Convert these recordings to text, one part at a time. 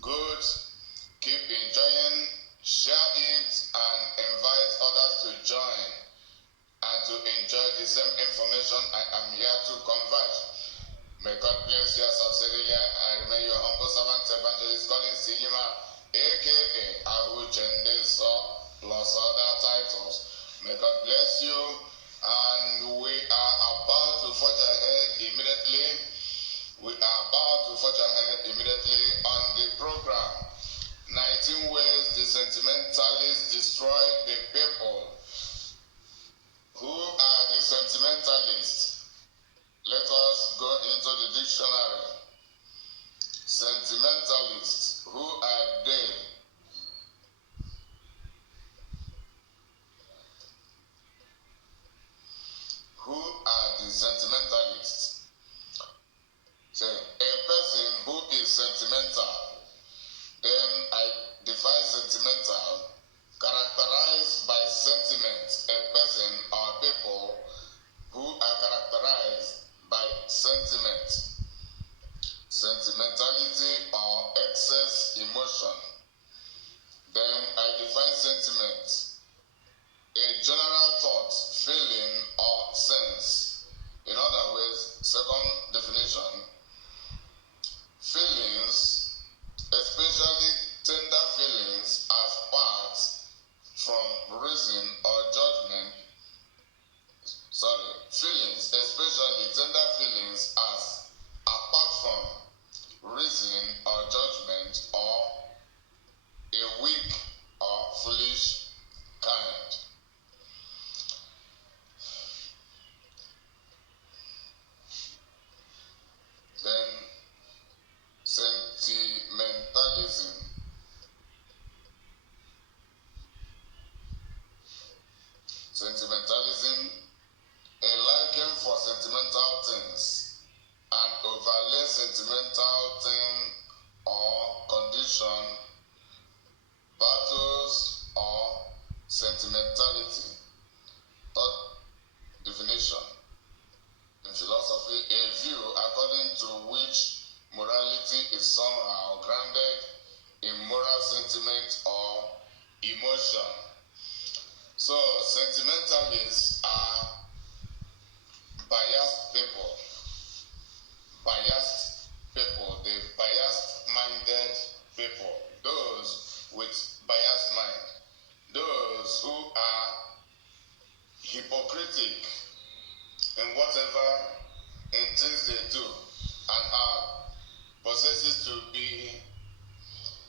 good. Keep enjoying, share it, and invite others to join and to enjoy the same information I am here to convert. May God bless you. As I've said earlier, I remain your humble servant, Evangelist Collins Sinima, aka Ahujendeso, plus other titles. May God bless you. And we are about to forge ahead immediately. We are about to forge ahead immediately on the program. 19 ways the sentimentalists destroy the people. Who are the sentimentalists? Let us go into the dictionary. Sentimentalists, who are they? Who are the sentimentalists? So, a person who is sentimental, then I define sentimental, characterized by sentiment, a person or people who are characterized by sentiment, sentimentality or excess emotion. Then I define sentiment, a general thought, feeling, or sense. In other words, second definition, feelings, especially tender feelings, as part from reason or judgment. Feelings, especially tender feelings, as apart from reason or judgment, or a weak or foolish kind. Then sentimentalism. Sentimentalism, a liking for sentimental things, an overly sentimental thing or condition, battles or sentimentality. Third definition. In philosophy, a view according to which morality is somehow grounded in moral sentiment or emotion. So, sentimentalists are biased people. The biased-minded people. Those with biased mind. Those who are hypocritic in whatever in things they do and are possesses to be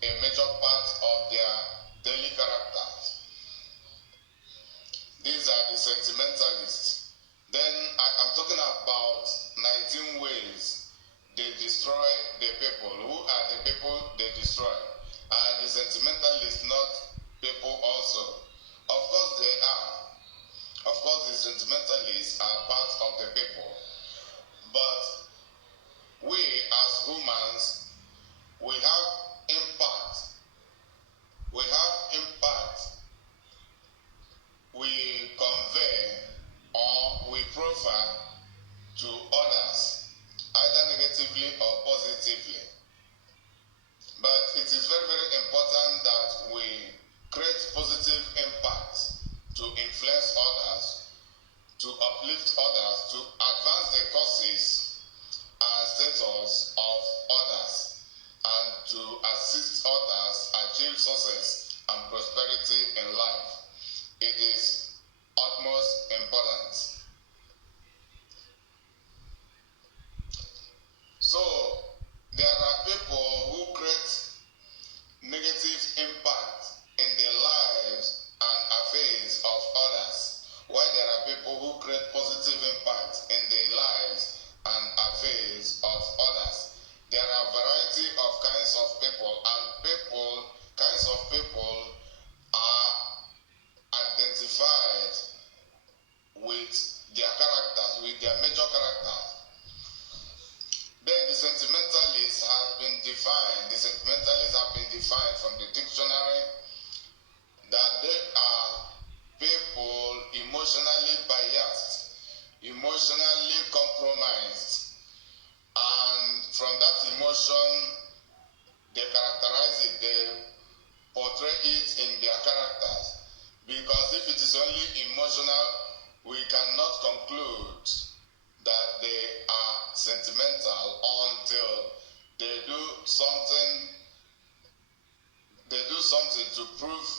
a major part of their daily characters. These are the sentimentalists. Then I am talking about 19 ways they destroy the people. Who are the people they destroy? Are the sentimentalists not people also? Of course they are. Of course the sentimentalists are part of the people. But we as humans, we have impact. We have impact. We convey or we profile to others, either negatively or positively. But it is very, very important that we create positive impact to influence others, to uplift others, to advance the causes and status of others, and to assist others achieve success and prosperity in life. It is utmost important. So, there are people who create negative impact in the lives and affairs of others, while there are people who create positive impact in the lives and affairs of others. There are a variety of kinds of people, and kinds of people are identified with their characters, with their major characters. Then the sentimentalists have been defined. The sentimentalists have been defined from the dictionary that they are people emotionally biased, emotionally compromised, and from that emotion they characterize portray it in their characters. Because if it is only emotional, we cannot conclude that they are sentimental until they do something to prove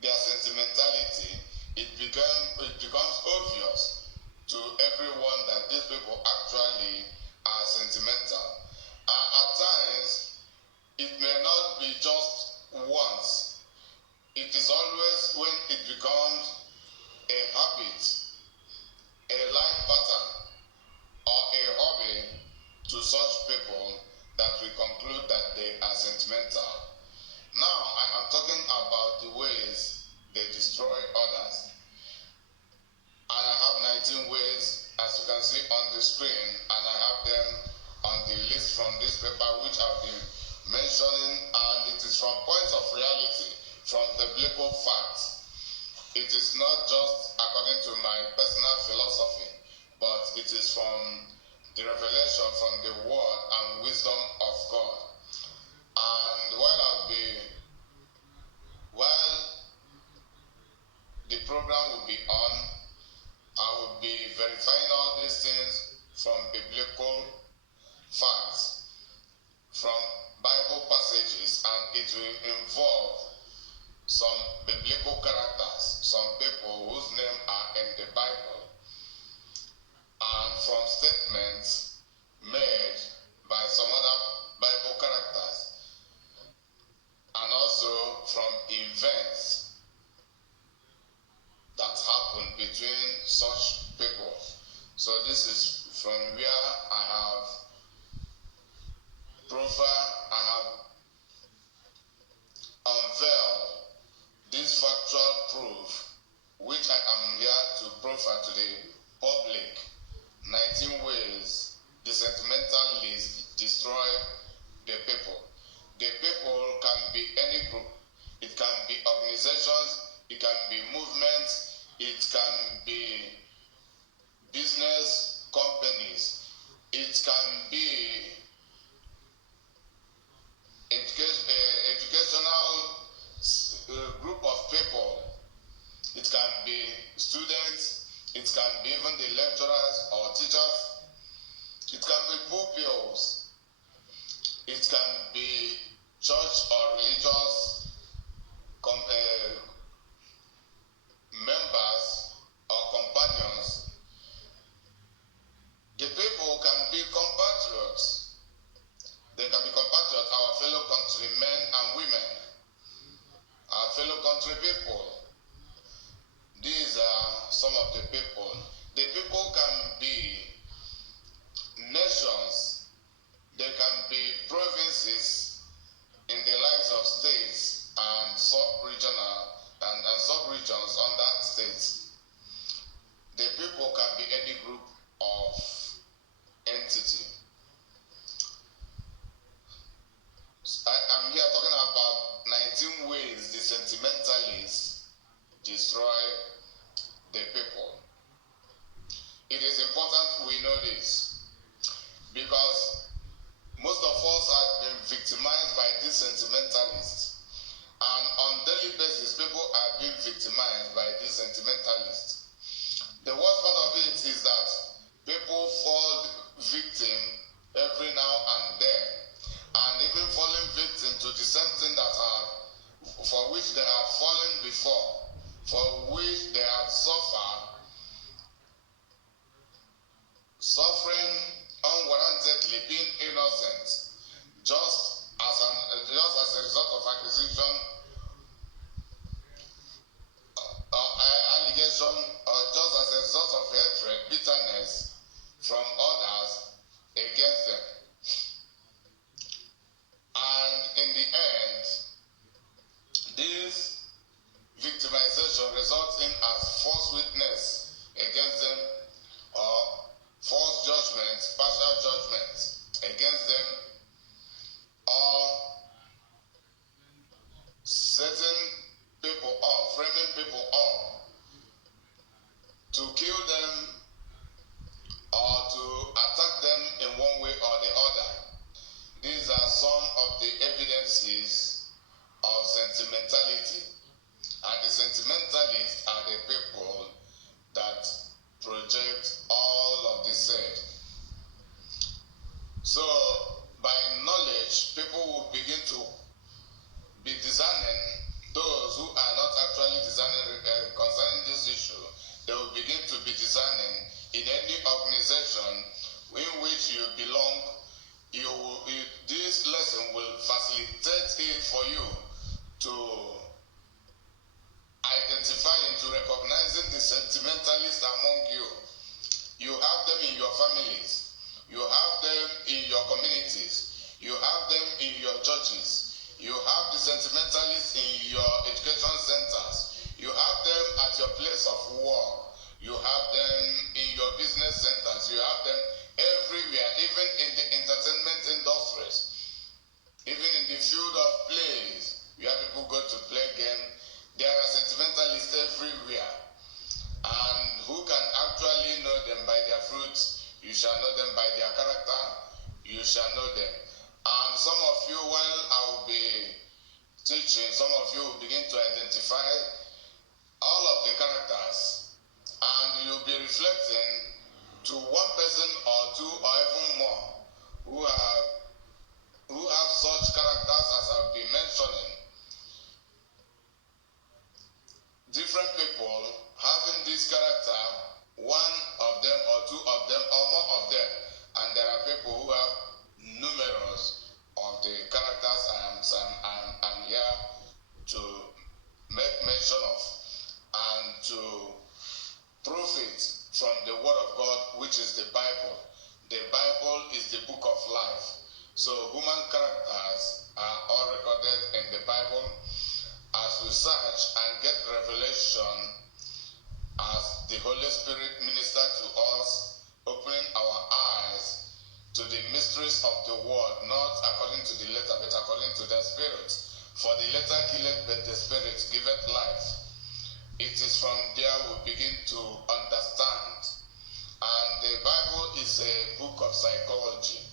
their sentimentality. It becomes obvious to everyone that these people actually are sentimental. At times, it may not be just once. It is always when it becomes a habit, a life pattern, or a hobby to such people that we conclude that they are sentimental. Now, I am talking about the ways they destroy others. And I have 19 ways, as you can see on the screen, and I have them on the list from this paper, which I'll be mentioning, and it is from points of reality, from biblical facts. It is not just according to my personal philosophy, but it is from the revelation from the word and wisdom of God. And while the program will be on, I will be verifying all these things from biblical facts, from Bible passages, and it will involve some biblical characters, some people whose names are in the Bible, and from statements made by some other Bible characters, and also from events that happen between such people. So this is from where I have unveiled this factual proof, which I am here to proffer to the public. 19 ways the sentimentalists destroy the people. The people can be any group. It can be organizations, it can be movements, it can be business companies, it can be educational group of people, it can be students, it can be even the lecturers or teachers, it can be pupils, it can be church or religious members or companions. The people can be compatriots. They can be compatriots, our fellow countrymen and women, our fellow country people. These are some of the people. The people can be nations. They can be provinces in the lives of states and sub-regional and sub-regions under states. The people can be any group of entity. I'm here talking about 19 ways the sentimentalists destroy the people. It is important we know this, because most of us have been victimized by these sentimentalists, and on daily basis people are being victimized by these sentimentalists. The worst part of it is that people fall victim every now and then, and even falling victim to the same thing for which they have fallen before, for which they have suffered, suffering unwarrantedly, being innocent, just as a result of for you to identify into recognizing the sentimentalists among you. You have them in your families. You have them in your communities. You have them in your churches. You have the sentimentalists in your education centers. You have them at your place of work. You have them in your business centers. You have them everywhere, even in the entertainment industries, even in the field of plays, where people go to play game. There are sentimentalists everywhere. And who can actually know them by their fruits? You shall know them by their character. You shall know them. And some of you, while I will be teaching, some of you will begin to identify all of the characters. And you'll be reflecting to one person or two or even more who have such characters as I've been mentioning. Different people having this character, one of them or two of them or more of them, and there are people who have numerous of the characters I'm here to make mention of and to prove it from the Word of God, which is the Bible. The Bible is the book of life. So human characters are all recorded in the Bible. As we search and get revelation, as the Holy Spirit ministers to us, opening our eyes to the mysteries of the Word, not according to the letter, but according to the Spirit. For the letter killeth, but the Spirit giveth life. It is from there we begin to understand. And the Bible is a book of psychology.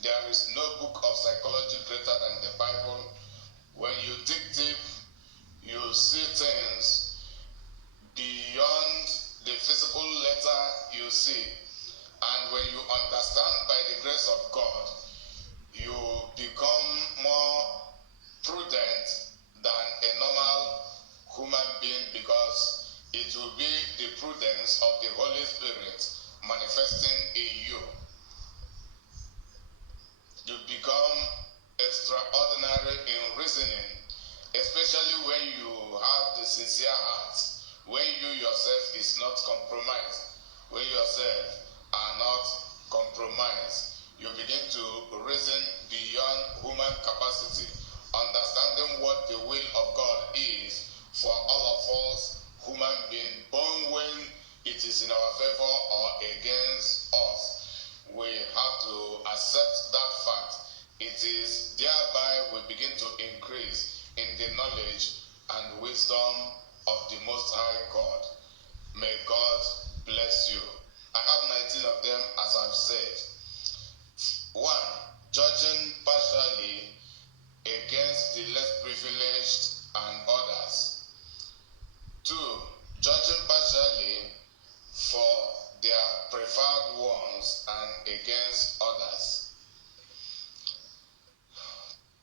There is no book of psychology greater than the Bible. When you dig deep, you see things beyond the physical letter you see. And when you understand by the grace of God, you become more prudent than a normal human being, because it will be the prudence of the Holy Spirit manifesting in you. You become extraordinary in reasoning, especially when you have the sincere heart, when you yourself is not compromised, when yourself are not compromised. You begin to reason beyond human capacity, understanding what the will of God is for all of us human beings, born when it is in our favor or against us. We have to accept that fact. It is thereby we begin to increase in the knowledge and wisdom of the Most High God. May God bless you. I have 19 of them, as I've said. 1. Judging partially against the less privileged and others. 2. Judging partially for their preferred ones and against others.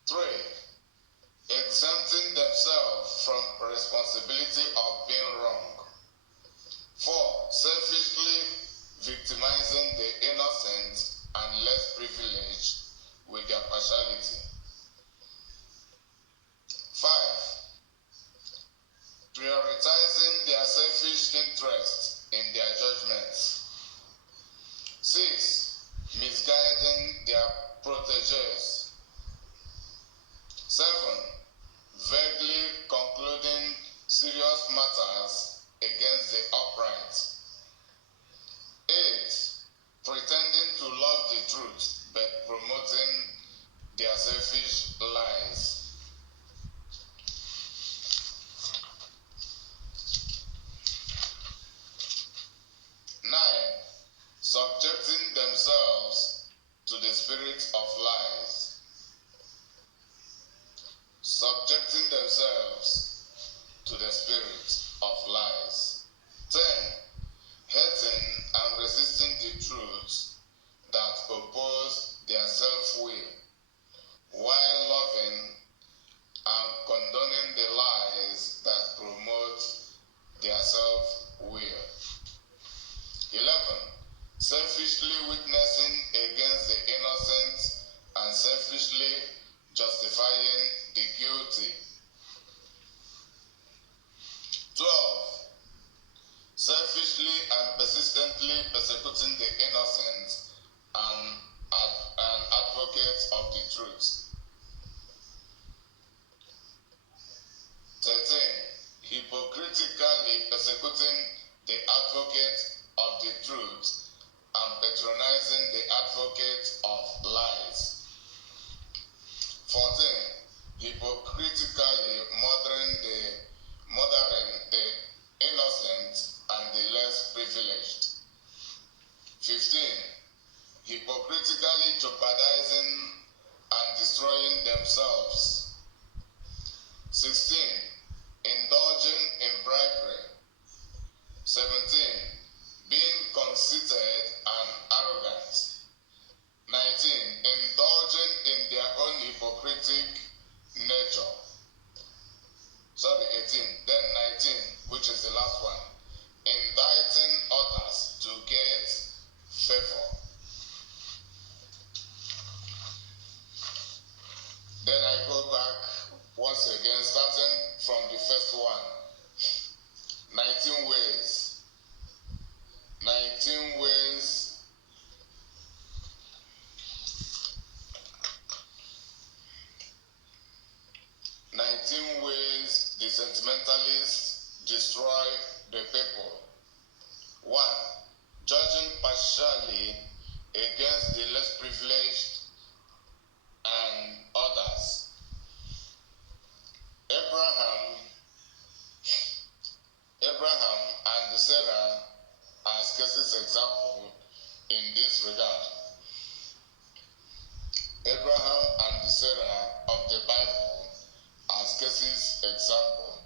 3. Exempting themselves from responsibility of being wrong. 4. Selfishly victimizing the innocent and less privileged with their partiality. 5. Prioritizing their selfish interest in their judgments. 6. Misguiding their proteges. 7. Vaguely concluding serious matters against the upright. 8. Pretending to love the truth but promoting their selfish lies. 9. Subjecting themselves to the spirit of lies. Subjecting themselves to the spirit of lies. 10. Hating and resisting the truths that oppose their self-will, while loving and condoning the lies that promote their self-will. 11. Selfishly witnessing against the innocent and selfishly justifying the guilty once again, starting from the first one. 19 ways. 19 ways. 19 ways the sentimentalists destroy the people. 1. Judging partially against the less privileged and others. Abraham and Sarah as cases example in this regard. Abraham and Sarah of the Bible as cases example,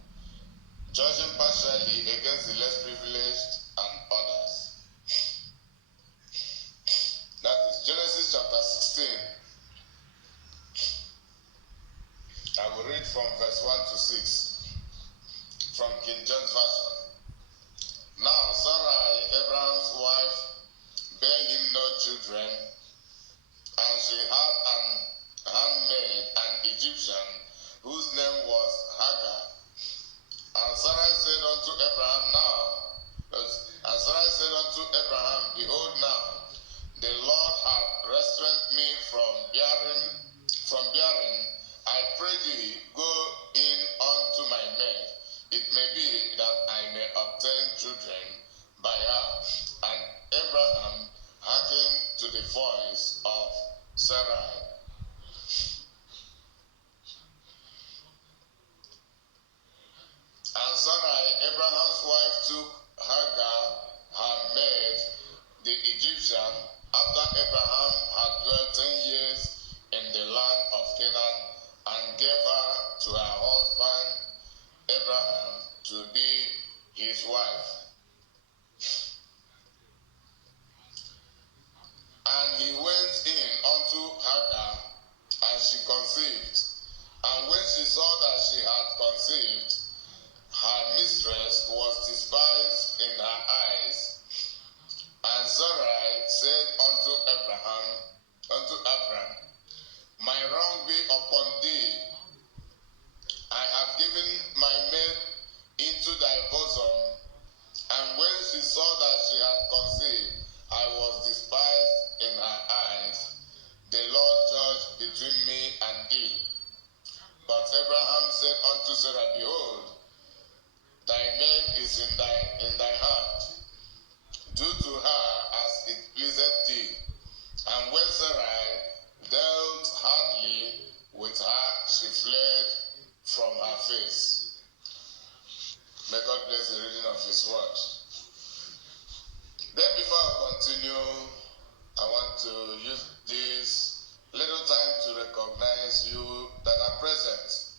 judging partially against the less privileged and others. That is Genesis chapter 16. I will read from verse 1 to 6 from King James Version. Now Sarai, Abraham's wife, bare him no children, and she had an handmaid, an Egyptian, whose name was Hagar. And Sarai said unto Abraham, behold now, the Lord hath restrained me from bearing. I pray thee, go in unto my maid. It may be that I may obtain children by her. And Abraham hearkened to the voice of Sarai. And Sarai, Abraham's wife, took Hagar, her maid, the Egyptian, after Abraham had dwelt 10 years in the land of Canaan, and gave her to her husband Abraham to be his wife. And he went in unto Hagar, and she conceived. And when she saw that she had conceived, her mistress was despised in her eyes. And Sarai said unto Abraham, my wrong be upon thee. I have given my maid into thy bosom. And when she saw that she had conceived, I was despised in her eyes. The Lord judged between me and thee. But Abraham said unto Sarah, behold, thy maid is in thy hand. Do to her as it pleaseth thee. And when Sarai dealt hardly with her, she fled from her face. May God bless the reading of his word. Then before I continue, I want to use this little time to recognize you that are present.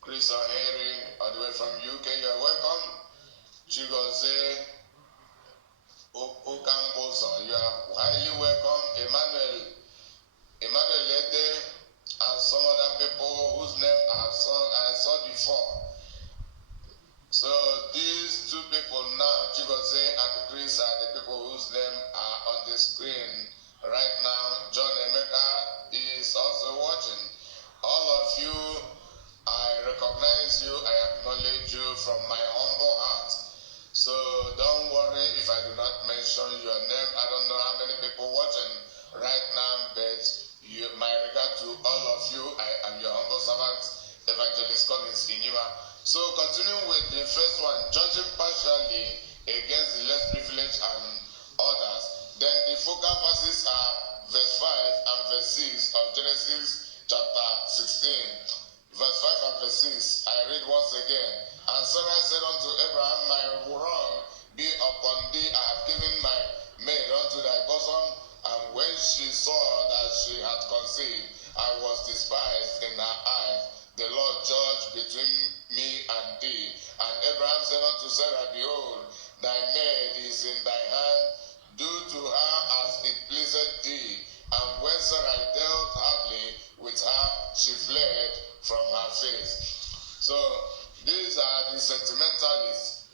Chris O'Hary, all the way from UK, you're welcome. Chigoze Okambosa, you are highly welcome. Emmanuel Lede, and some other people whose name I saw before. So these two people now, Chigoze and Chris, are the people whose name are on the screen right now. John Emeka is also watching. All of you, I recognize you, I acknowledge you from my humble heart. So don't worry if I do not mention your name. I don't know how many people watching right now, but my regard to all of you. I am your humble servant, Evangelist Collins Inyima. So continuing with the first one, judging partially against the less privileged and others. Then the focal verses are verse 5 and verse 6 of Genesis chapter 16. Verse 5 and verse 6, I read once again. And Sarah said unto Abraham, my wrong be upon thee, I have given my maid unto thy bosom. And when she saw that she had conceived, I was despised in her eyes. The Lord judged between me and thee. And Abraham said unto Sarah, behold, thy maid is in thy hand. Do to her as it pleaseth thee. And when Sarah dealt hardly with her, she fled from her face. So these are the sentimentalists.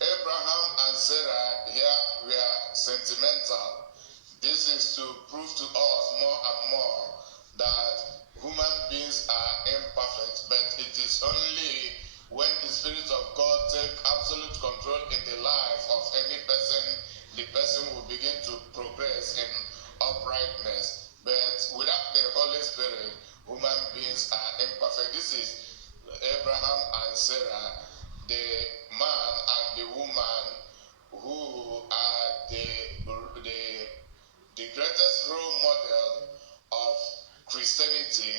Abraham and Sarah here were sentimental. This is to prove to us more and more that human beings are imperfect, but it is only when the Spirit of God take absolute control in the life of any person, the person will begin to progress in uprightness. But without the Holy Spirit, human beings are imperfect. This is Abraham and Sarah, the man and the woman who are the greatest role model of Christianity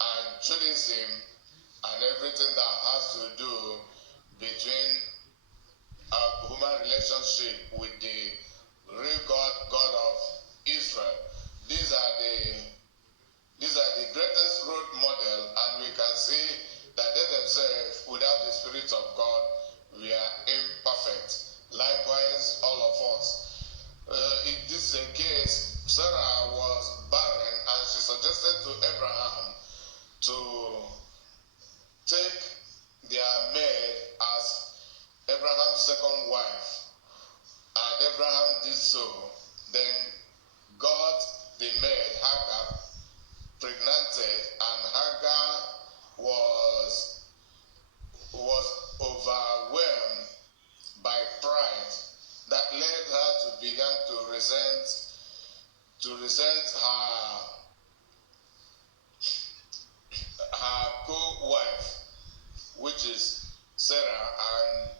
and Judaism and everything that has to do between a human relationship with the real God, God of Israel. These are the greatest role model, and we can see that they themselves, without the Spirit of God, we are imperfect. Likewise, all of us. In this case, Sarah was barren, and she suggested to Abraham to take their maid as Abraham's second wife, and Abraham did so. Then God, the maid Hagar, pregnanted, and Hagar was overwhelmed by pride that led her to begin to resent her co-wife, which is Sarah, and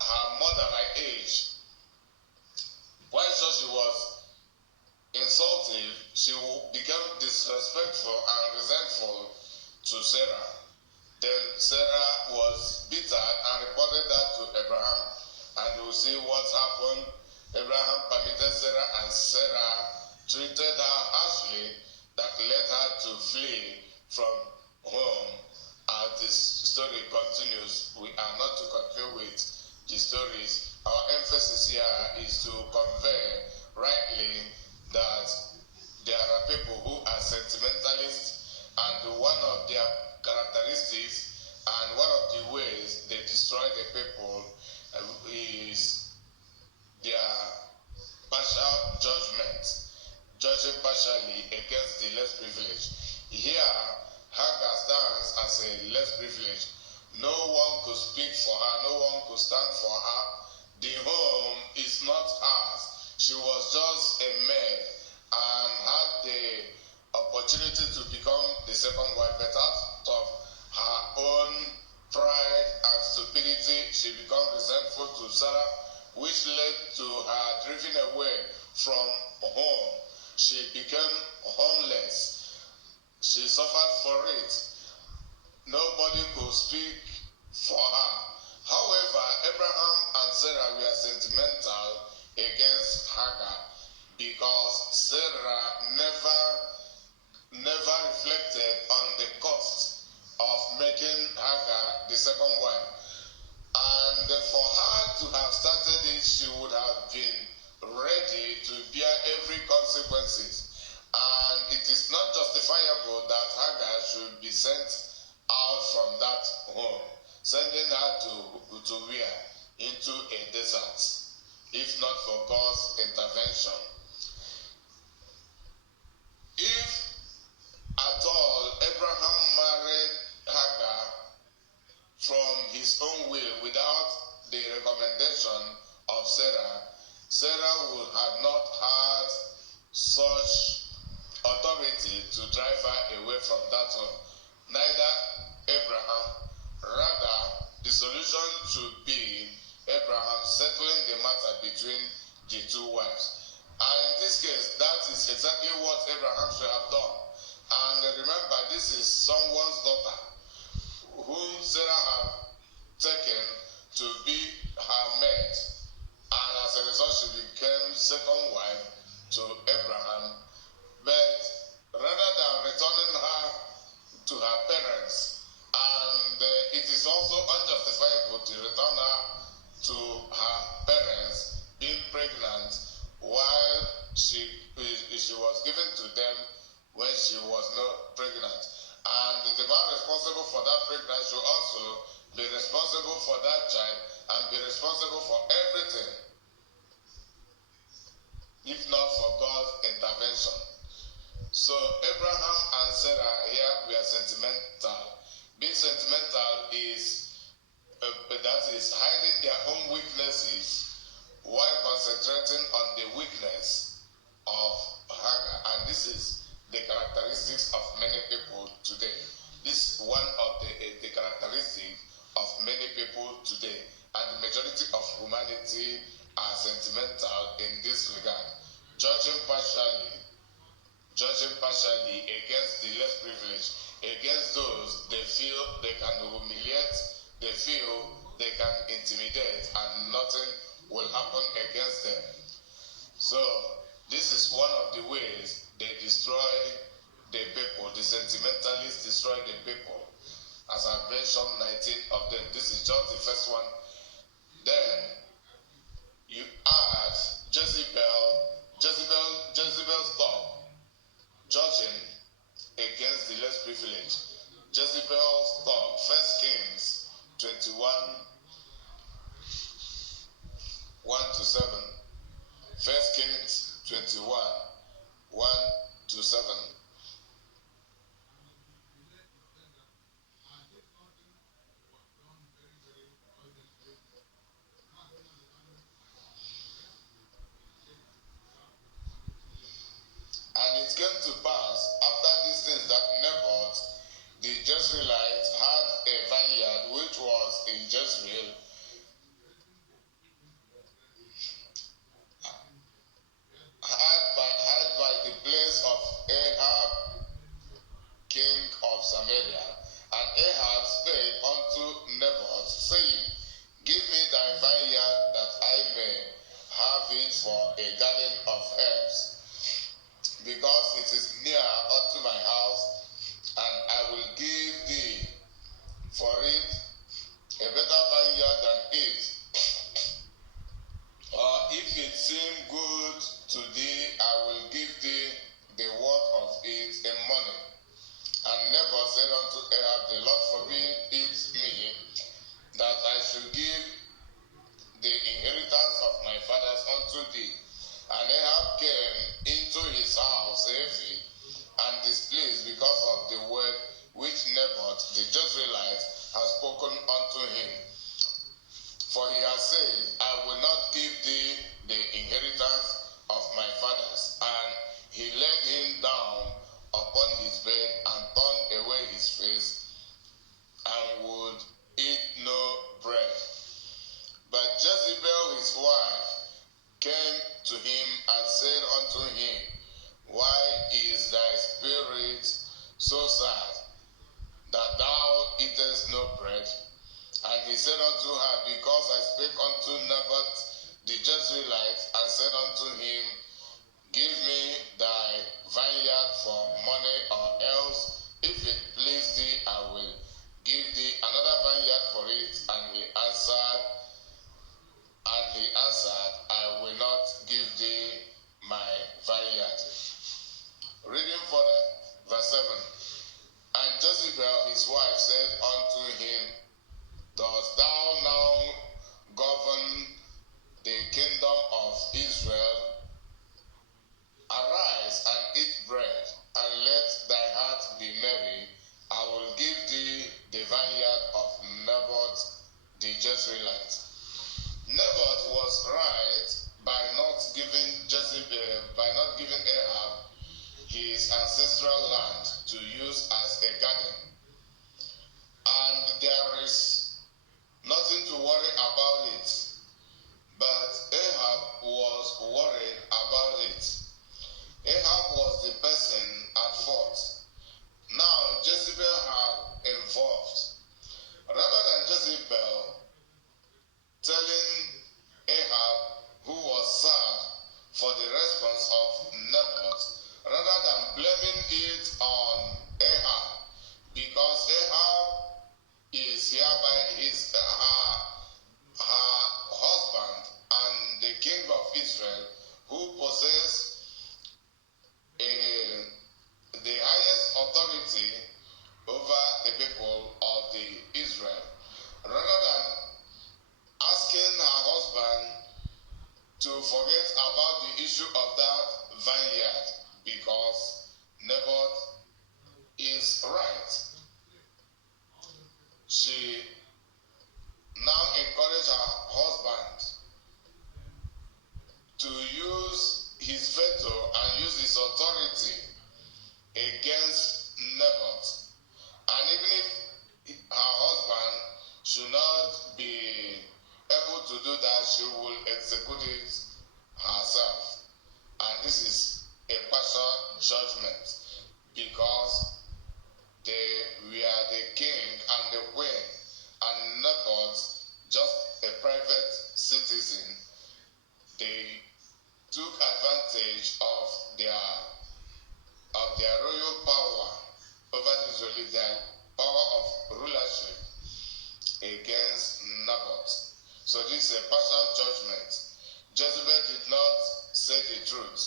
her mother by age. While she was insulted, she became disrespectful and resentful to Sarah. Then Sarah was bitter and reported that to Abraham, and we'll see what happened. Abraham permitted Sarah, and Sarah treated her harshly that led her to flee from home. As this story continues, we are not to continue with the stories. Our emphasis here is to convey rightly that there are people who are sentimentalists, and one of their characteristics and one of the ways they destroy the people is their partial judgment, judging partially against the less privileged. Here, Hagar stands as a less privileged. No one could speak for her, no one could stand for her. The home is not hers. She was just a maid and had the opportunity to become the second wife, but out of her own pride and stupidity, she became resentful to Sarah, which led to her drifting away from home. She became homeless. She suffered for it. Nobody could speak for her. However, Abraham and Sarah were sentimental against Hagar because Sarah never reflected on the cost of making Hagar the second wife. And for her to have started it, she would have been ready to bear every consequences. And it is not justifiable that Hagar should be sent out from that home, sending her to where? Into a desert, if not for God's intervention. If at all Abraham married Hagar from his own will without the recommendation of Sarah, Sarah would have not had such authority to drive her away from that home. Neither Abraham. Rather, the solution should be Abraham settling the matter between the two wives. And in this case, that is exactly what Abraham should have done. And remember, this is someone's daughter whom Sarah had taken to be her maid. And as a result, she became second wife to Abraham. But rather than returning her to her parents, and it is also unjustifiable to return her to her parents being pregnant while she was given to them when she was not pregnant. And the man responsible for that pregnancy should also be responsible for that child and be responsible for everything, if not for God's intervention. So Abraham and Sarah here we are sentimental. Being sentimental is that is hiding their own weaknesses while concentrating on the weakness of Hagar. And this is the characteristics of many people today. This is one of the characteristics of many people today. And the majority of humanity are sentimental in this regard, judging partially against the less privileged, against those they feel they can humiliate, they feel they can intimidate, and nothing will happen against them. So, this is one of the ways they destroy the people. The sentimentalists destroy the people. As I mentioned, 19 of them. This is just the first one. Then, you add Jezebel stop judging against the less privileged. Jezebel stop 1 Kings 21, 1 to 7. 1 Kings 21, 1 to 7. And it came to pass after these things that Naboth the Jezreelite had a vineyard which was in Jezreel, had by the place of Ahab, king of Samaria. And Ahab spake unto Naboth, saying, Give me thy vineyard, that I may have it for a garden of herbs, because it is near unto my house, and I will give thee for it a better vineyard than it. Or if it seem good to thee, I will give thee the worth of it in money. And Naboth said unto Ahab, The Lord forbid it me, that I should give the inheritance of my fathers unto thee. And Ahab came into his house heavy and displeased because of the word which Naboth the Jezreelite has spoken unto him. For he has said, I will not give thee the inheritance of my fathers. And he laid him down upon his bed and turned away his face and would eat no bread. But Jezebel his wife came to him and said unto him, Why is thy spirit so sad, that thou eatest no bread? And he said unto her, Because I spake unto Naboth the Jezreelite, and said unto him, Give me thy vineyard for money, or else, if it please thee, I will give thee another vineyard for it. And he answered, I will not give thee my vineyard. Reading further, verse 7. And Jezebel his wife said unto him, Dost thou now govern the kingdom of Israel? Arise and eat bread, and let thy heart be merry. I will give thee the vineyard of Naboth the Jezreelite. Naboth was right by not giving Ahab his ancestral land to use as a garden. And there is nothing to worry about it. But Ahab was worried about it. Ahab was the person at fault. Now Jezebel had involved. Rather than Jezebel telling Ahab, who was sad for the response of Naboth, rather than blaming it on Ahab she now encouraged her husband to use his veto and use his authority against Naboth. And even if her husband should not be able to do that, she will execute it herself. And this is a partial judgment, because they were the king and the queen, and Naboth just a private citizen. They took advantage of their royal power over Israel, their power of rulership against Naboth. So this is a partial judgment. Jezebel did not say the truth,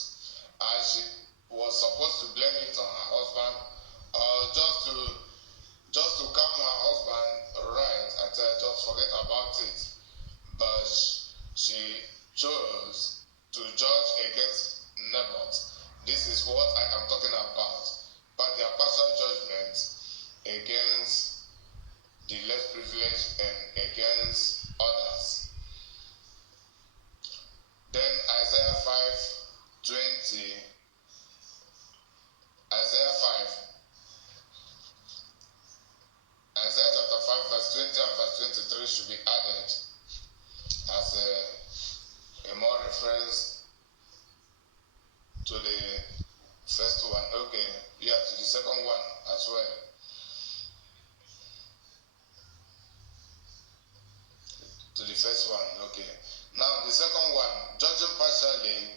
and she was supposed to blame it on her husband, or just to calm her husband, right, and tell just forget about it. But she chose to judge against Naboth. This is what I am talking about. But their partial judgment against the less privileged and against others. Then Isaiah 5:20. Isaiah chapter 5 verse 20 and verse 23 should be added as a more reference to the first one. Okay, yeah, to the second one as well. To the first one, okay. Now the second one, judging partially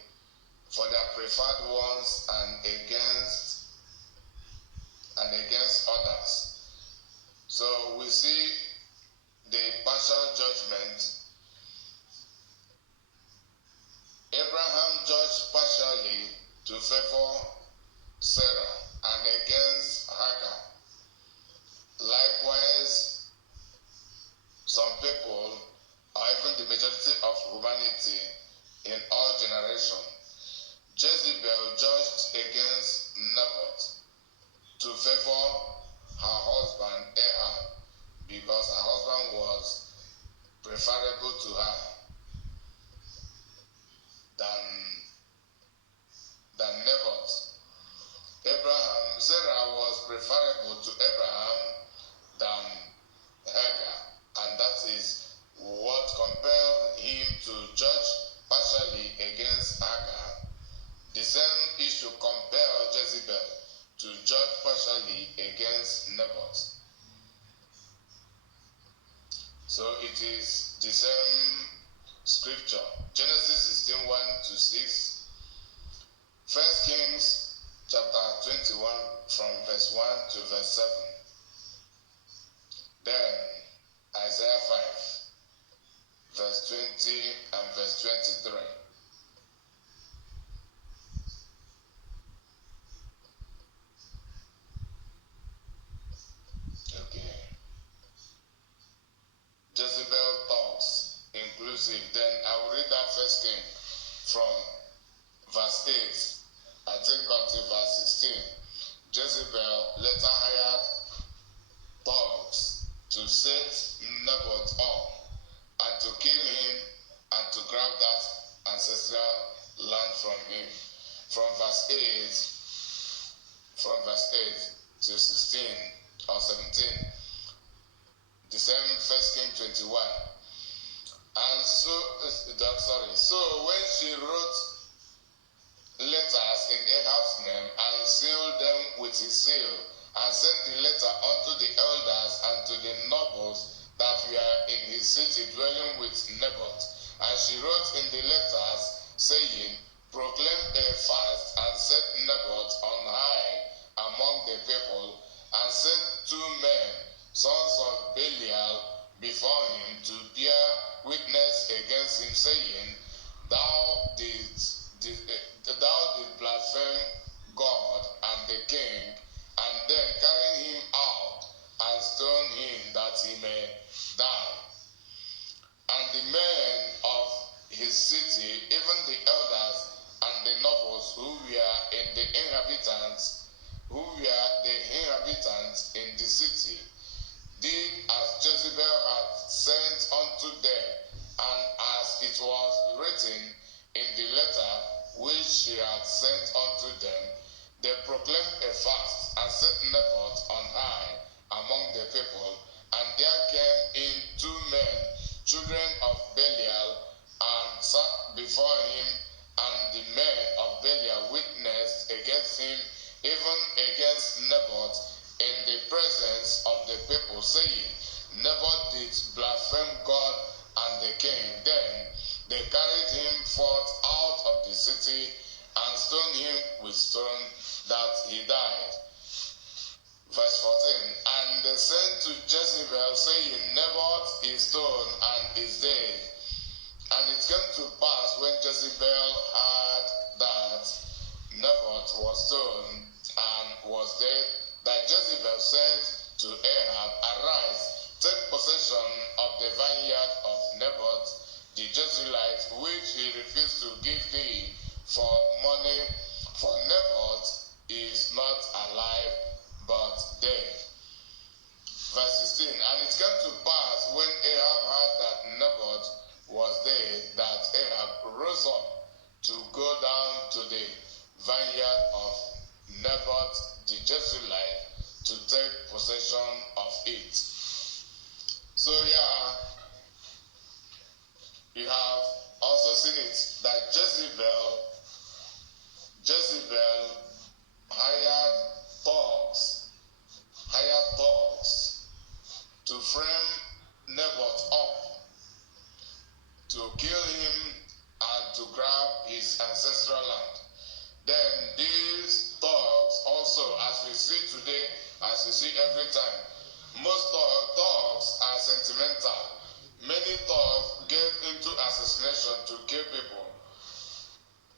for their preferred ones and against others. So we see the partial judgment. Abraham judged partially to favor Sarah and against Hagar. Likewise, some people, or even the majority of humanity in all generations, Jezebel judged against Naboth to favor her husband Ahab, because her husband was preferable to her than Naboth. Sarah was preferable to Abraham than Hagar, and that is what compelled him to judge partially against Hagar. The same issue compelled Jezebel to judge partially against Naboth. So it is the same scripture. Genesis 16:1-6. 1 Kings chapter 21 from verse 1 to verse 7. Then Isaiah 5 verse 20 and verse 23. Okay. Jezebel talks inclusive. Then I will read that first King from verse 8. I think until verse 16. Jezebel later hired thugs to set Naboth up and to kill him and to grab that ancestral land from him. From verse 8 to 16 or 17, the same 1 King 21. And so when she wrote letters in Ahab's name and sealed them with his seal, and sent the letter unto the elders and to the nobles that were in his city dwelling with Naboth. And she wrote in the letters, saying, proclaim a fast and set Naboth on high among the people, and set 2 men, sons of Belial, before him to bear witness against him, saying, Thou didst blaspheme God and the king, and then carry him out and stone him that he may die. And the men of his city, even the elders and the nobles who were the inhabitants in the city, did as which he had sent unto them, they proclaimed a fast and set Naboth on high among the people. And there came in 2 men, children of Belial, and sat before him, and the men of Belial witnessed against him, even against Naboth, in the presence of the people, saying, Naboth did blaspheme God and the king. Then they carried him forth out of the city and stoned him with stone, that he died. Verse 14, and they sent to Jezebel, saying, Naboth is stoned and is dead. And it came to pass, when Jezebel heard that Naboth was stoned and was dead, that Jezebel said to Ahab, Arise, take possession of the vineyard of Naboth the Jezreelite, which he refused to give thee for money, for Naboth is not alive, but dead. Verse 16, and it came to pass, when Ahab heard that Naboth was dead, that Ahab rose up to go down to the vineyard of Naboth the Jezreelite to take possession of it. So you have also seen it that Jezebel hired thugs to frame Naboth up, to kill him and to grab his ancestral land. Then these thugs also, as we see today, as we see every time, most thugs are sentimental. Many thugs get into assassination to kill people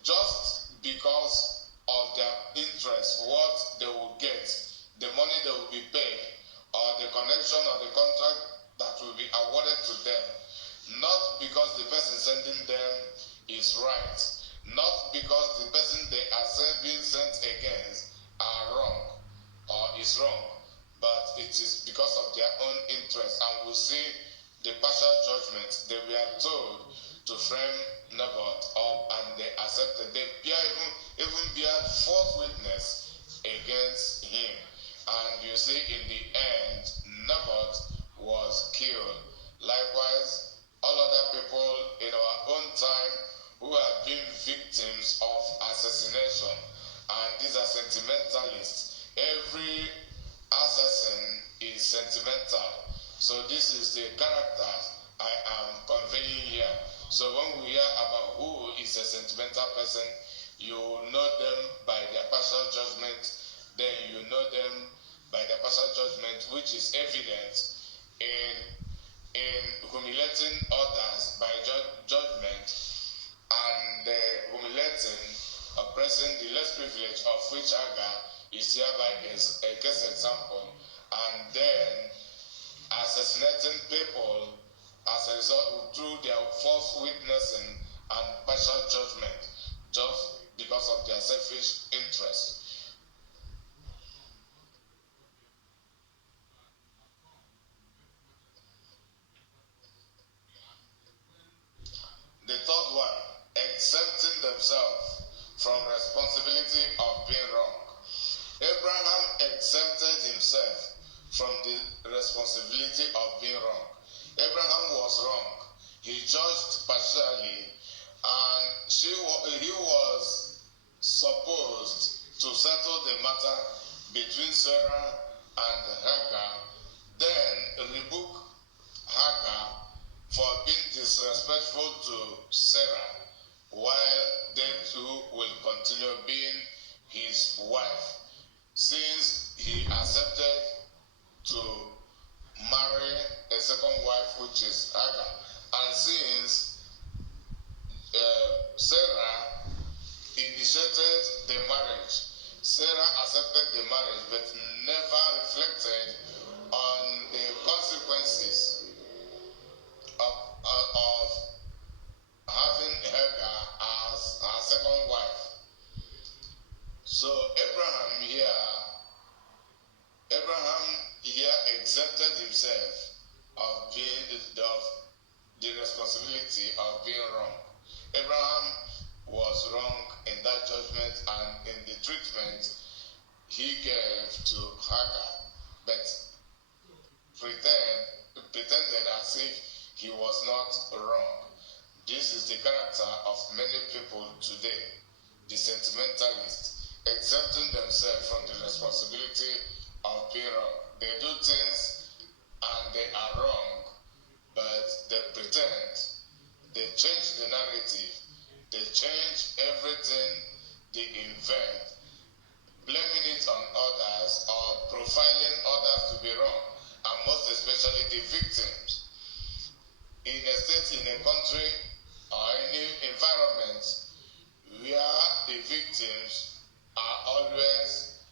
just because of their interest, what they will get, the money they will be paid, or the connection or the contract that will be awarded to them. Not because the person sending them is right, not because the person they are being sent against are wrong or is wrong, but it is because of their own interest. And we see the partial judgment. They were told to frame Naboth up, and they accepted. They even bear false witness against him. And you see, in the end, Naboth was killed. Likewise, all other people in our own time who have been victims of assassination, and these are sentimentalists. Every assassin is sentimental. So this is the character I am conveying here. So when we hear about who is a sentimental person, you know them by their partial judgment. Then you know them by their partial judgment, which is evident in humiliating others by judgment, and humiliating, oppressing the less privileged, of which Hagar is hereby is a case example, and then assassinating people as a result through their false witnessing and partial judgment, just because of their selfish interest. The third one, exempting themselves from responsibility of being wrong. Abraham exempted himself from the responsibility of being wrong. Abraham was wrong. He judged partially, and he was supposed to settle the matter between Sarah and Hagar, then rebuke Hagar for being disrespectful to Sarah, while they two will continue being his wife, since he accepted to marry a second wife, which is Hagar. And since Sarah initiated the marriage, Sarah accepted the marriage but never reflected on the consequences of having Hagar as her second wife. So Abraham here exempted himself of the responsibility of being wrong. Abraham was wrong in that judgment and in the treatment he gave to Hagar, but pretended as if he was not wrong. This is the character of many people today, the sentimentalists, exempting themselves from the responsibility of being wrong. They do things and they are wrong, but they pretend. They change the narrative. They change everything they invent, blaming it on others or profiling others to be wrong, and most especially the victims. In a state, in a country, or any environment where the victims are always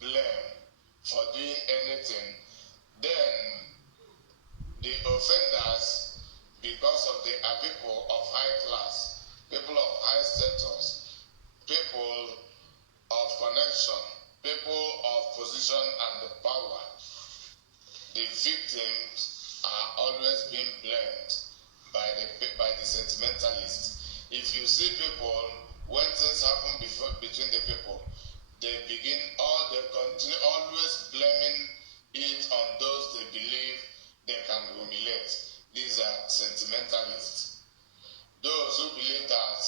blamed for doing anything, then the offenders, because of they are people of high class, people of high status, people of connection, people of position and power, the victims are always being blamed by the sentimentalists. If you see people, when things happen between the people, they continue always blaming it on those they believe they can humiliate. These are sentimentalists. Those who believe that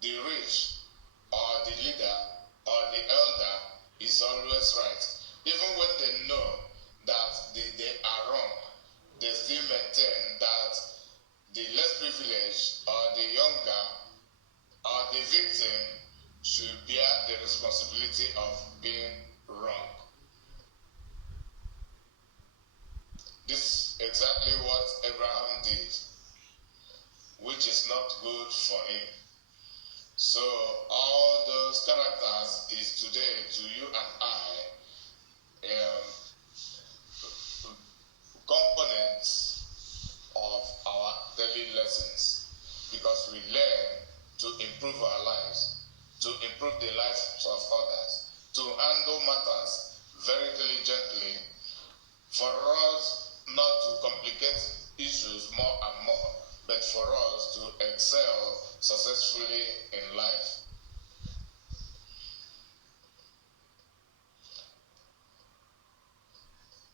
the rich or the leader or the elder is always right, even when they know that they are wrong, they still maintain that the less privileged or the younger or the victim should bear the responsibility of being wrong. This is exactly what Abraham did, which is not good for him. So all those characters is today to you and I components of our daily lessons, because we learn to improve our lives, to improve the lives of others, to handle matters very diligently, for us not to complicate issues more and more, but for us to excel successfully in life.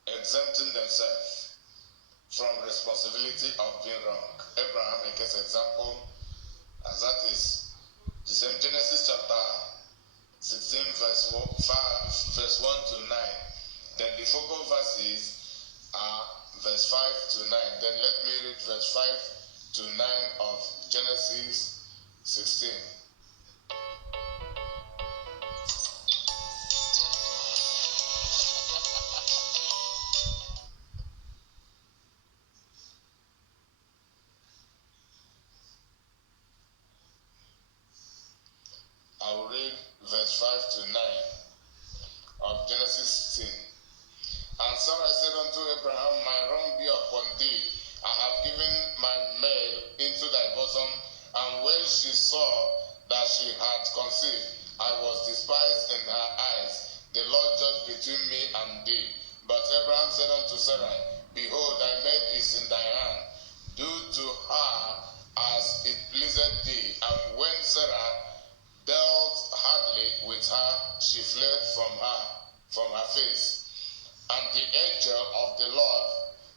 Exempting themselves from responsibility of being wrong. Abraham, a case example, as that is the same Genesis chapter 16 verse 1 to 9. Then the focal verses are verse 5 to 9. Then let me read verse 5 to 9 of Genesis 16. I will read verse 5 to 9 of Genesis 16. And Sarah said unto Abraham, my wrong be upon thee. I have given my maid into thy bosom. And when she saw that she had conceived, I was despised in her eyes. The Lord judged between me and thee. But Abraham said unto Sarai, behold, thy maid is in thy hand. Do to her as it pleaseth thee. And when Sarah dealt hardly with her, she fled from her face. And the angel of the Lord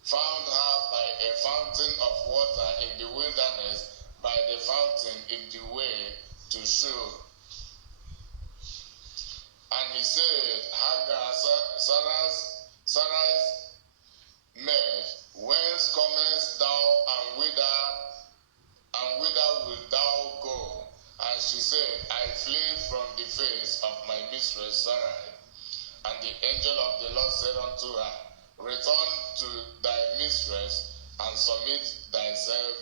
found her by a fountain of water in the wilderness, by the fountain in the way to Shur. And he said, Hagar, Sarai's maid, whence comest thou, and whither wilt thou go? And she said, I flee from the face of my mistress Sarai. And the angel of the Lord said unto her, return to thy mistress, and submit thyself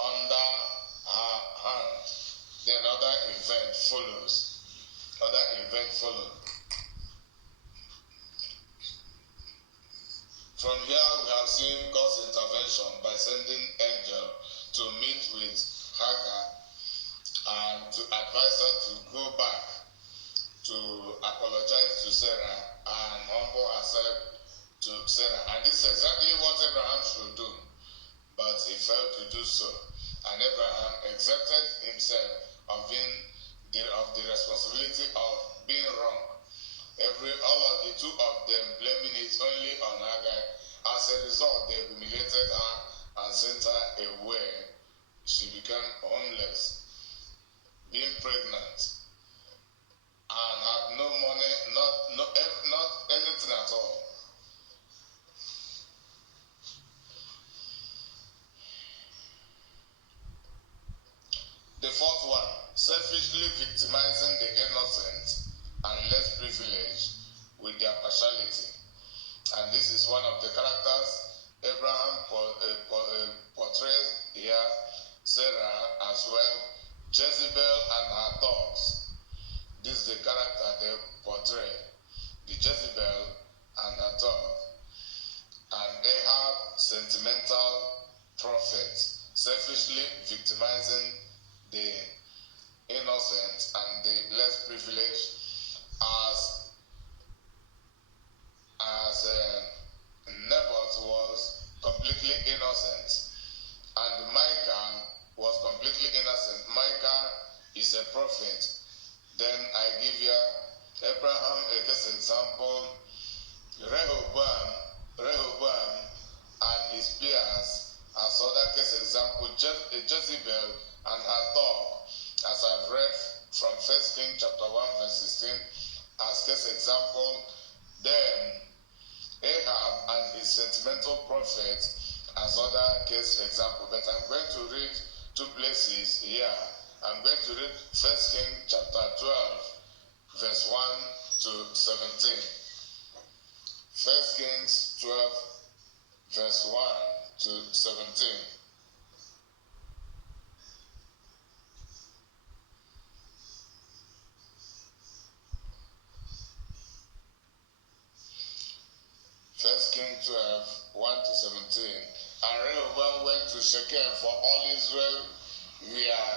under her hand. Then other event follows. From here we have seen God's intervention by sending angel to meet with Hagar and to advise her to go back, to apologize to Sarah and humble herself to Sarah. And this is exactly what Abraham should do, but he failed to do so. And Abraham exempted himself of being of the responsibility of being wrong. All of the two of them blaming it only on Haggai. As a result, they humiliated her and sent her away. She became homeless, being pregnant, and had no money, not anything at all. The fourth one, selfishly victimizing the innocent and less privileged with their partiality. And this is one of the characters Abraham portrays here, Sarah as well, Jezebel and her thoughts. This is the character they portray, the Jezebel and her thought. And Ahab, sentimental prophet, selfishly victimizing the innocent and the less privileged as Naboth was completely innocent and Micah was completely innocent. Micah is a prophet. Then I give you Abraham a case example, Rehoboam and his peers as other case example, Jezebel and her talk, as I've read from 1 Kings chapter 1 verse 16 as case example. Then Ahab and his sentimental prophet as other case example. But I'm going to read two places here. I'm going to read 1 Kings chapter 12 verse 1 to 17. 1 Kings 12 verse 1 to 17. First Kings 12, 1 to 17. And Rehoboam went to Shechem, for all Israel were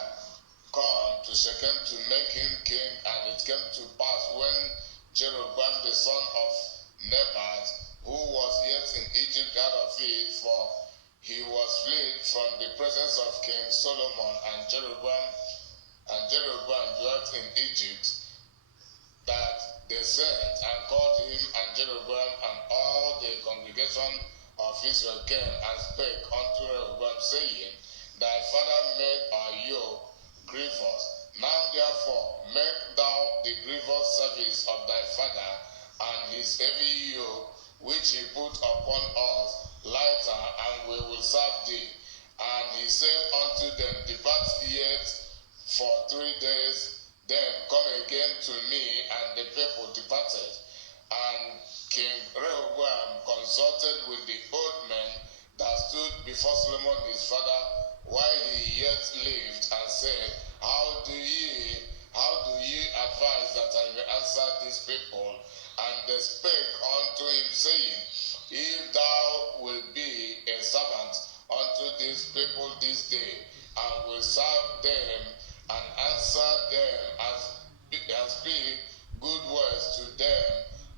come to Shechem to make him king. And it came to pass when Jeroboam the son of Nebat, who was yet in Egypt, heard of it, for he was fled from the presence of King Solomon, and Jeroboam dwelt in Egypt, that they sent and called him, and Jeroboam and all the congregation of Israel came and spake unto Rehoboam, saying, Thy father made our yoke grievous. Now therefore make thou the grievous service of thy father, and his heavy yoke which he put upon us lighter, and we will serve thee. And he said unto them, Depart yet for 3 days, then come again to me. And the people departed. And King Rehoboam consulted with the old men that stood before Solomon his father while he yet lived, and said, How do ye advise that I may answer these people? And they spake unto him, saying, If thou wilt be a servant unto these people this day, and will serve them, and answer them, and speak good words to them,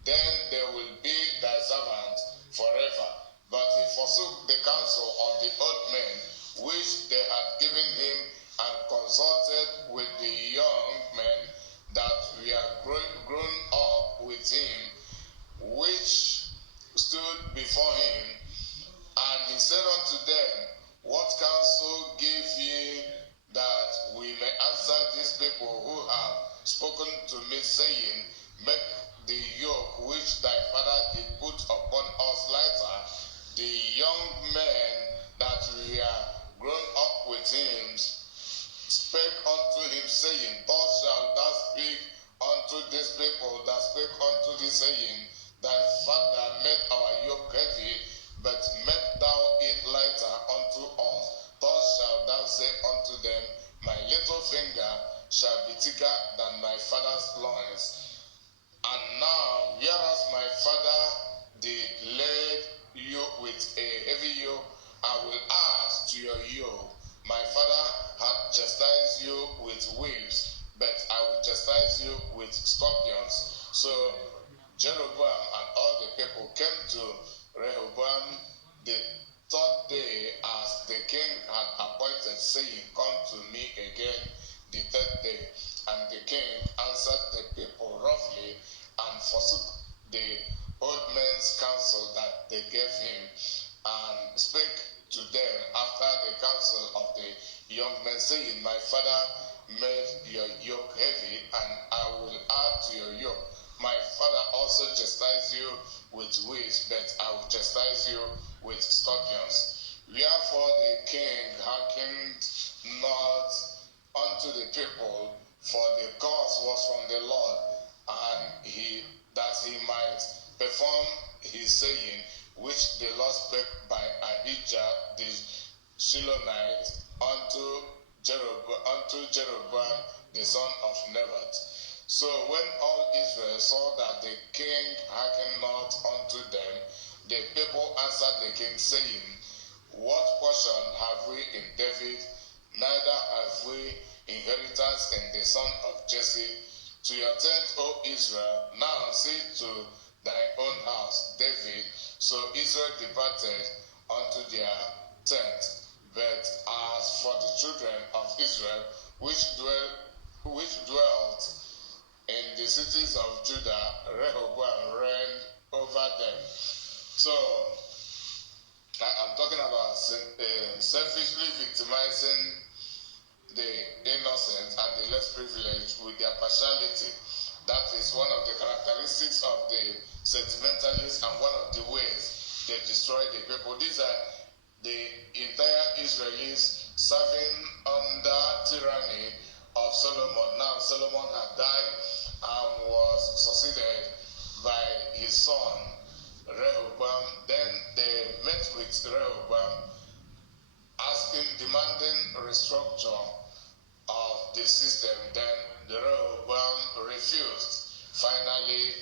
then they will be thy servants forever. But he forsook the counsel of the old men, which they had given him, and consulted with the young men that were grown up with him, which stood before him. And he said unto them, What counsel give ye, that we may answer these people who have spoken to me, saying, Make the yoke which thy father did put upon us lighter? The young men that were grown up with him spake unto him, saying, Thus shalt thou speak unto these people that spake unto thee, saying, Thy father made our yoke heavy, but make thou it lighter unto us. Thus shalt thou say unto them, My little finger shall be thicker than my father's loins. And now, whereas my father did lay you with a heavy yoke, I will add to your yoke. My father had chastised you with whips, but I will chastise you with scorpions. So Jeroboam and all the people came to Rehoboam the third day, as the king had appointed, saying, Come to me again the third day. And the king answered the people roughly and forsook the old men's counsel that they gave him, and spake to them after the counsel of the young men, saying, My father made your yoke heavy, and I will add to your yoke. My father also chastised you with whips, but I will chastise you with scorpions. Wherefore the king hearkened not unto the people, for the cause was from the Lord, and that he might perform his saying, which the Lord spake by Ahijah the Shilonite unto Jeroboam the son of Nebat. So when all Israel saw that the king hearkened not unto them, the people answered the king, saying, What portion have we in David? Neither have we inheritance in the son of Jesse. To your tent, O Israel, now see to thy own house, David. So Israel departed unto their tent. But as for the children of Israel, which dwelt in the cities of Judah, Rehoboam reigned over them. So I'm talking about selfishly victimizing the innocent and the less privileged with their partiality. That is one of the characteristics of the sentimentalists and one of the ways they destroy the people. These are the entire Israelis serving under tyranny of Solomon. Now Solomon had died and was succeeded by his son Rehoboam. Then they met with Rehoboam, demanding restructure of the system. Then the Rehoboam refused. Finally,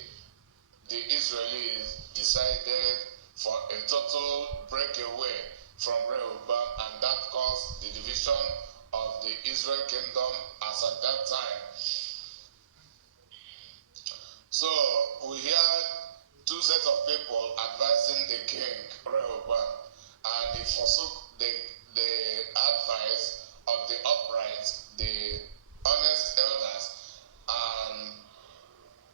the Israelis decided for a total breakaway from Rehoboam, and that caused the division of the Israel kingdom as at that time. So we heard two sets of people advising the king Rehoboam, and he forsook the advice of the upright, the honest elders, and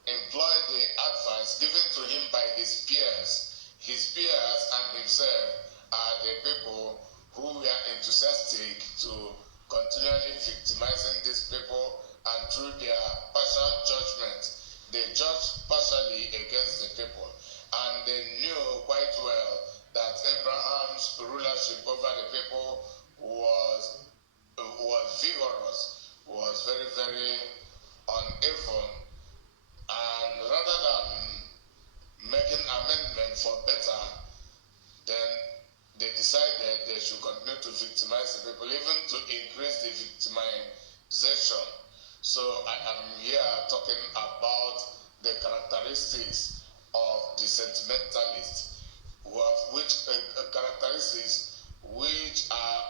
employed the advice given to him by his peers. His peers and himself are the people who were enthusiastic to continually victimizing these people, and through their partial judgment, they judged partially against the people. And they knew quite well that Abraham's rulership over the people was vigorous, was very, very uneven. And rather than making amendment for better, then they decided they should continue to victimize the people, even to increase the victimization. So I am here talking about the characteristics of the sentimentalists, which characteristics which are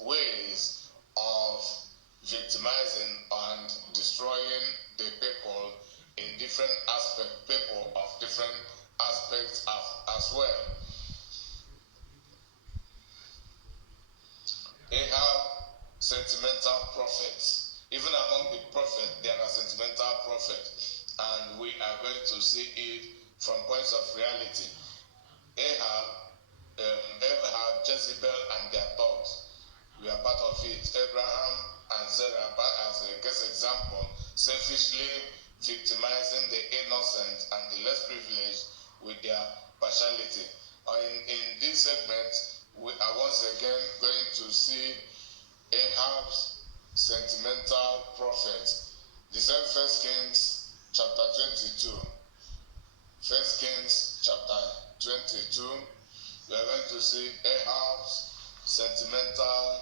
ways of victimizing and destroying the people in different aspects, people of different aspects as well. Ahab, sentimental prophets. Even among the prophets, there are sentimental prophets, and we are going to see it from points of reality. Ahab, Jezebel, and their thoughts. We are part of it. Abraham and Sarah, as a case example, selfishly victimizing the innocent and the less privileged with their partiality. In this segment, we are once again going to see Ahab's sentimental prophet. The same 1 Kings chapter 22. 1 Kings chapter 22. We are going to see Ahab's sentimental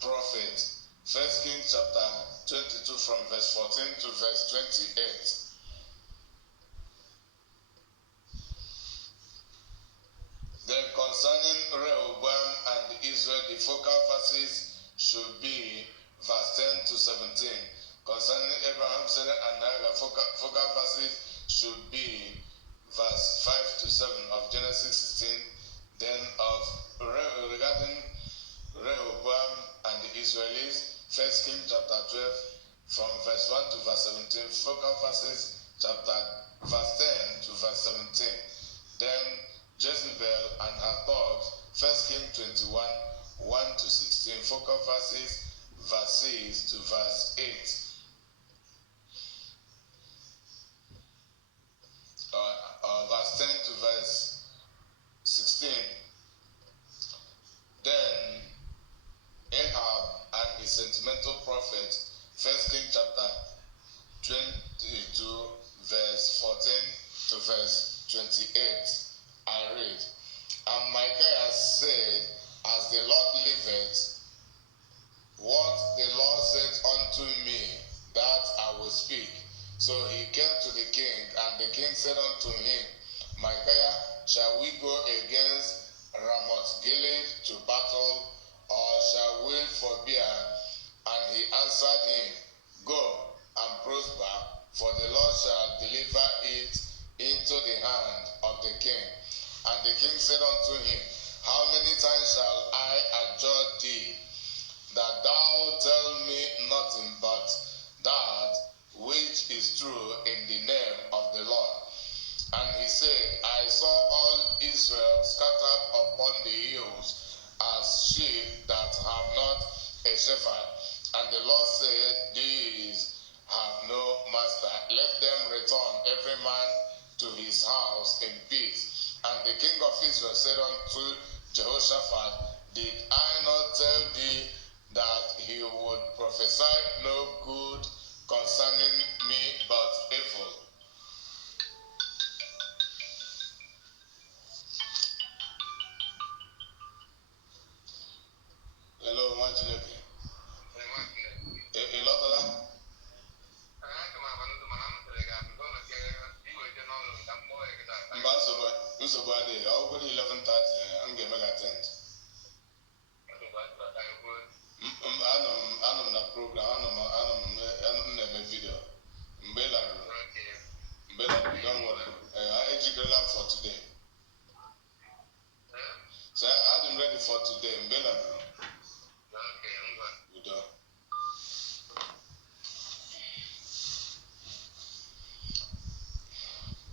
prophet. 1 Kings chapter 22 from verse 14 to verse 28. Then concerning Rehoboam and Israel, the focal verses should be verse 10 to 17. Concerning Abraham, Sarah, and Hagar, focal verses should be verse 5 to 7 of Genesis 16. Then regarding Rehoboam and the Israelis, 1 Kings chapter focal verses, verse 10 to verse 17. Then Jezebel and her thugs, 1 Kings 21, 1 to 16, focal verses, verse 6 to verse 8. Verse 10 to verse 16. Then Ahab and his sentimental prophet, 1 King chapter 22, verse 14 to verse 28. I read, and Micaiah said, as the Lord liveth, what the Lord said unto me, that I will speak. So he came to the king, and the king said unto him, Micaiah, shall we go against Ramoth Gilead to battle, or shall we forbear? And he answered him, go and prosper, for the Lord shall deliver it into the hand of the king. And the king said unto him, how many times shall I adjure thee, that thou tell me nothing but that which is true in the name of the Lord? And he said, I saw all Israel scattered upon the hills as sheep that have not a shepherd. And the Lord said, these have no master. Let them return every man to his house in peace. And the king of Israel said unto Jehoshaphat, did I not tell thee that he would prophesy no good concerning me but evil? Hello, Martinelli. For today. So I'm ready for today.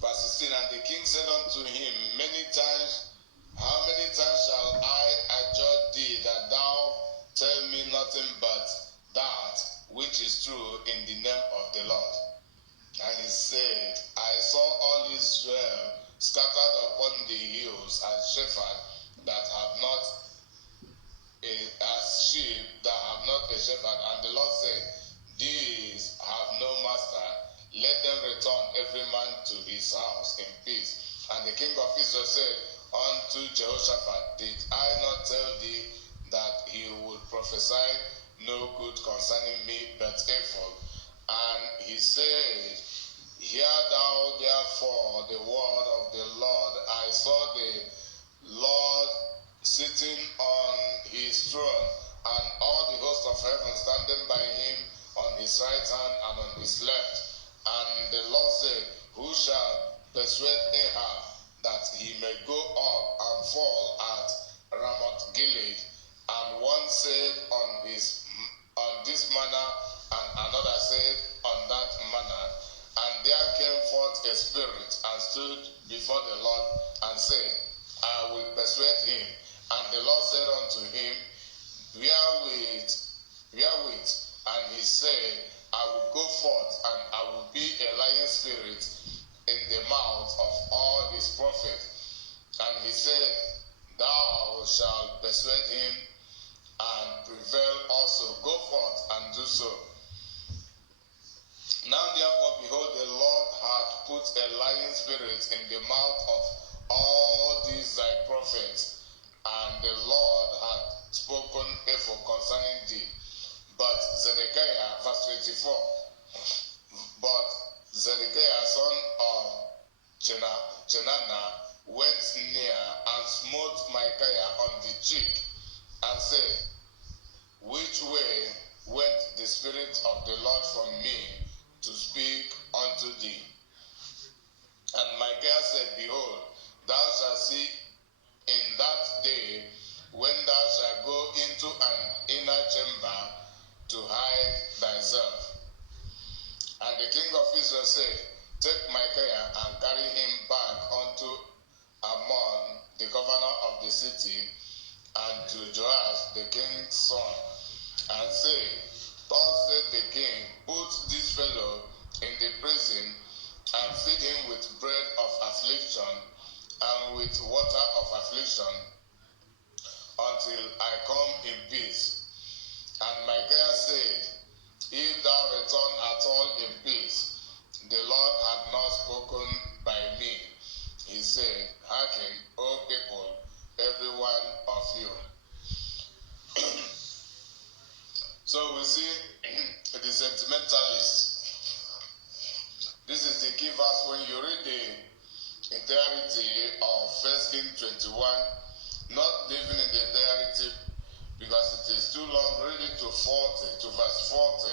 Verse 16, and the king said unto him, how many times shall I adjure thee, that thou tell me nothing but that which is true in the name of the Lord? And he said, I saw all Israel scattered upon the hills as shepherds that have not as sheep that have not a shepherd. And the Lord said, these have no master. Let them return every man to his house in peace. And the king of Israel said unto Jehoshaphat, did I not tell thee that he would prophesy no good concerning me but evil? And he said, hear thou therefore the word of the Lord. I saw the Lord sitting on his throne, and all the host of heaven standing by him on his right hand and on his left. And the Lord said, who shall persuade Ahab that he may go up and fall at Ramoth Gilead? And one said on this manner, and another said on that manner. And there came forth a spirit and stood before the Lord and said, I will persuade him. And the Lord said unto him, wherewith? And he said, I will go forth, and I will be a lying spirit in the mouth of all his prophets. And he said, thou shalt persuade him and prevail also. Go forth and do so. Now therefore, behold, the Lord hath put a lying spirit in the mouth of all these thy prophets, and the Lord hath spoken evil concerning thee. But Zedekiah, verse 24, but Zedekiah, son of Chenana, went near and smote Micaiah on the cheek, and said, which way went the Spirit of the Lord from me to speak unto thee? And Micaiah said, behold, thou shalt see in that day, when thou shalt go into an inner chamber to hide thyself. And the king of Israel said, take Micaiah and carry him back unto Ammon, the governor of the city, and to Joash, the king's son, and say, thus said the king, put this fellow in the prison, and feed him with bread of affliction, and with water of affliction, until I come in peace. And Micaiah said, if thou return at all in peace, the Lord had not spoken by me. He said, hearken, O people, every one of you. So we see the sentimentalists. This is the key verse. When you read the entirety of 1 Kings 21, not living in the entirety because it is too long, read it to verse 40.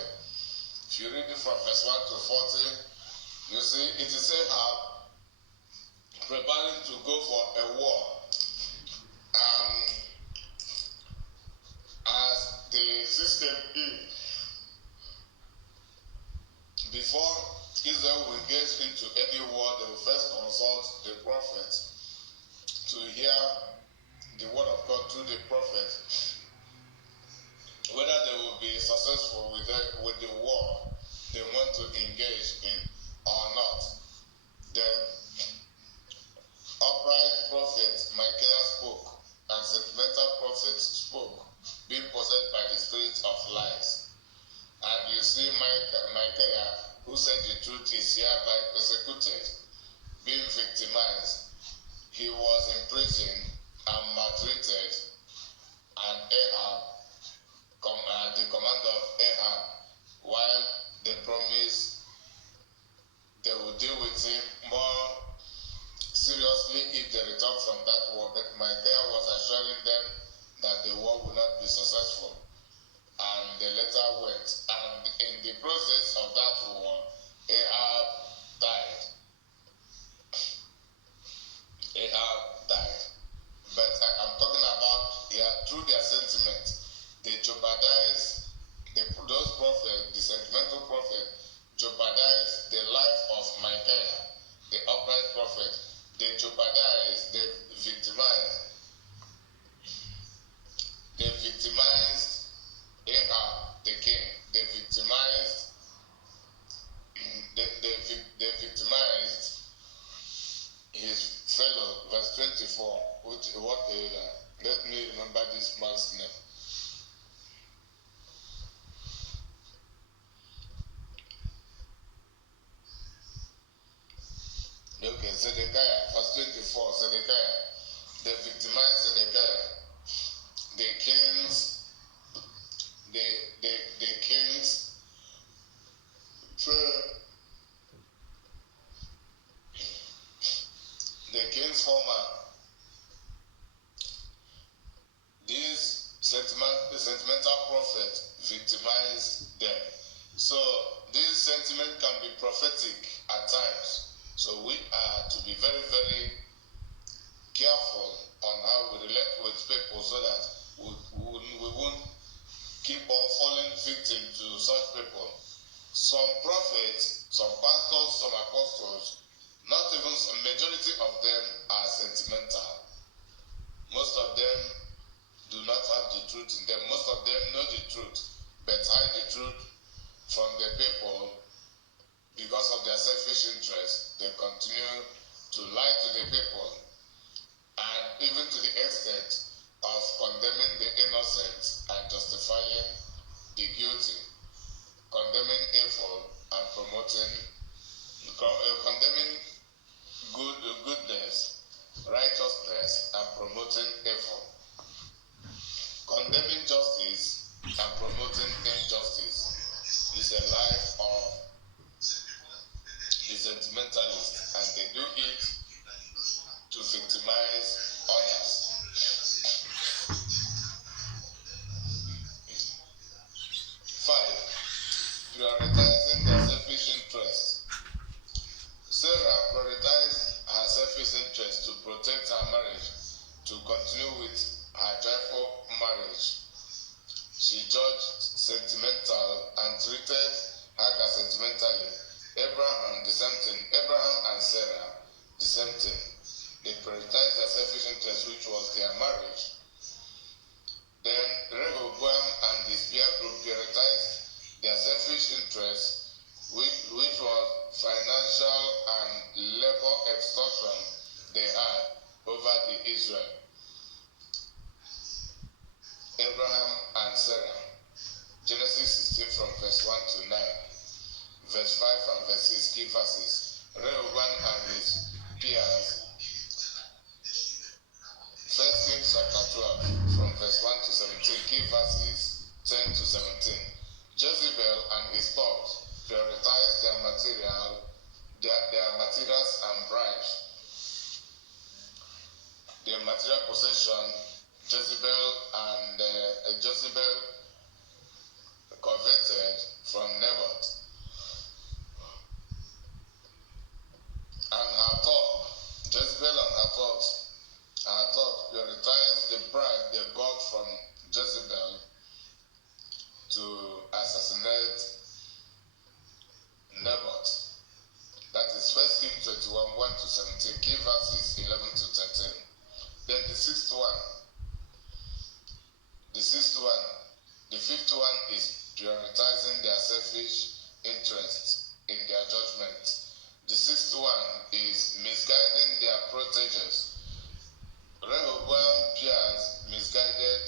If you read it from verse 1 to 40, you see it is Ahab preparing to go for a war. As the system is, before Israel will engage into any war, they will first consult the prophet to hear the word of God through the prophet, whether they will be successful with the war they want to engage in or not. Then upright prophet Micaiah spoke, and sentimental prophet spoke, being possessed by the spirit of lies. And you see Micaiah, who said the truth, is hereby persecuted, being victimized. He was in prison and maltreated, and Ahab, the commander of Ahab, while they promised they would deal with him more seriously if they return from that war, but Micaiah was assuring them that the war would not be successful. And they later went. And in the process of that war, Ahab died. Ahab died. But I'm talking about through their sentiment, they jeopardized those prophets, the sentimental prophet, jeopardized the life of Micaiah, the upright prophet. They jeopardized, they victimized Ahab, the king. They victimized his fellow. Verse 24. Let me remember this man's name. Okay, Zedekiah, verse 24, Zedekiah. They victimized Zedekiah. The king's former. This sentimental prophet victimized them. So this sentiment can be prophetic at times. So we are to be very, very careful on how we relate with people so that we won't keep on falling victim to such people. Some prophets, some pastors, some apostles, not even a majority of them are sentimental. Most of them do not have the truth in them. Most of them know the truth, but hide the truth from the people because of their selfish interest. They continue to lie to the people, and even to the extent of condemning the innocent and justifying the guilty, condemning evil and condemning goodness, righteousness, and promoting evil, condemning justice and promoting injustice is a life of the sentimentalists, and they do it to victimize others. their selfish interests, which was financial and labor extortion they had over the Israel. Abraham and Sarah, Genesis 16 from verse 1 to 9, verse 5 and verse 6, key verses. Rehoboam and his peers, 1 Kings chapter 12 from verse 1 to 17, key verses 10 to 17. Jezebel and his thoughts prioritized their materials and bribes. Their material possession, Jezebel coveted from Naboth. And her thought, Jezebel and her thought prioritized the bribe they got from Jezebel to assassinate Naboth. That is 1 Kings 21, 1 to 17, key verses 11 to 13. Then the fifth one is prioritizing their selfish interests in their judgment. The sixth one is misguiding their proteges. Rehoboam peers misguided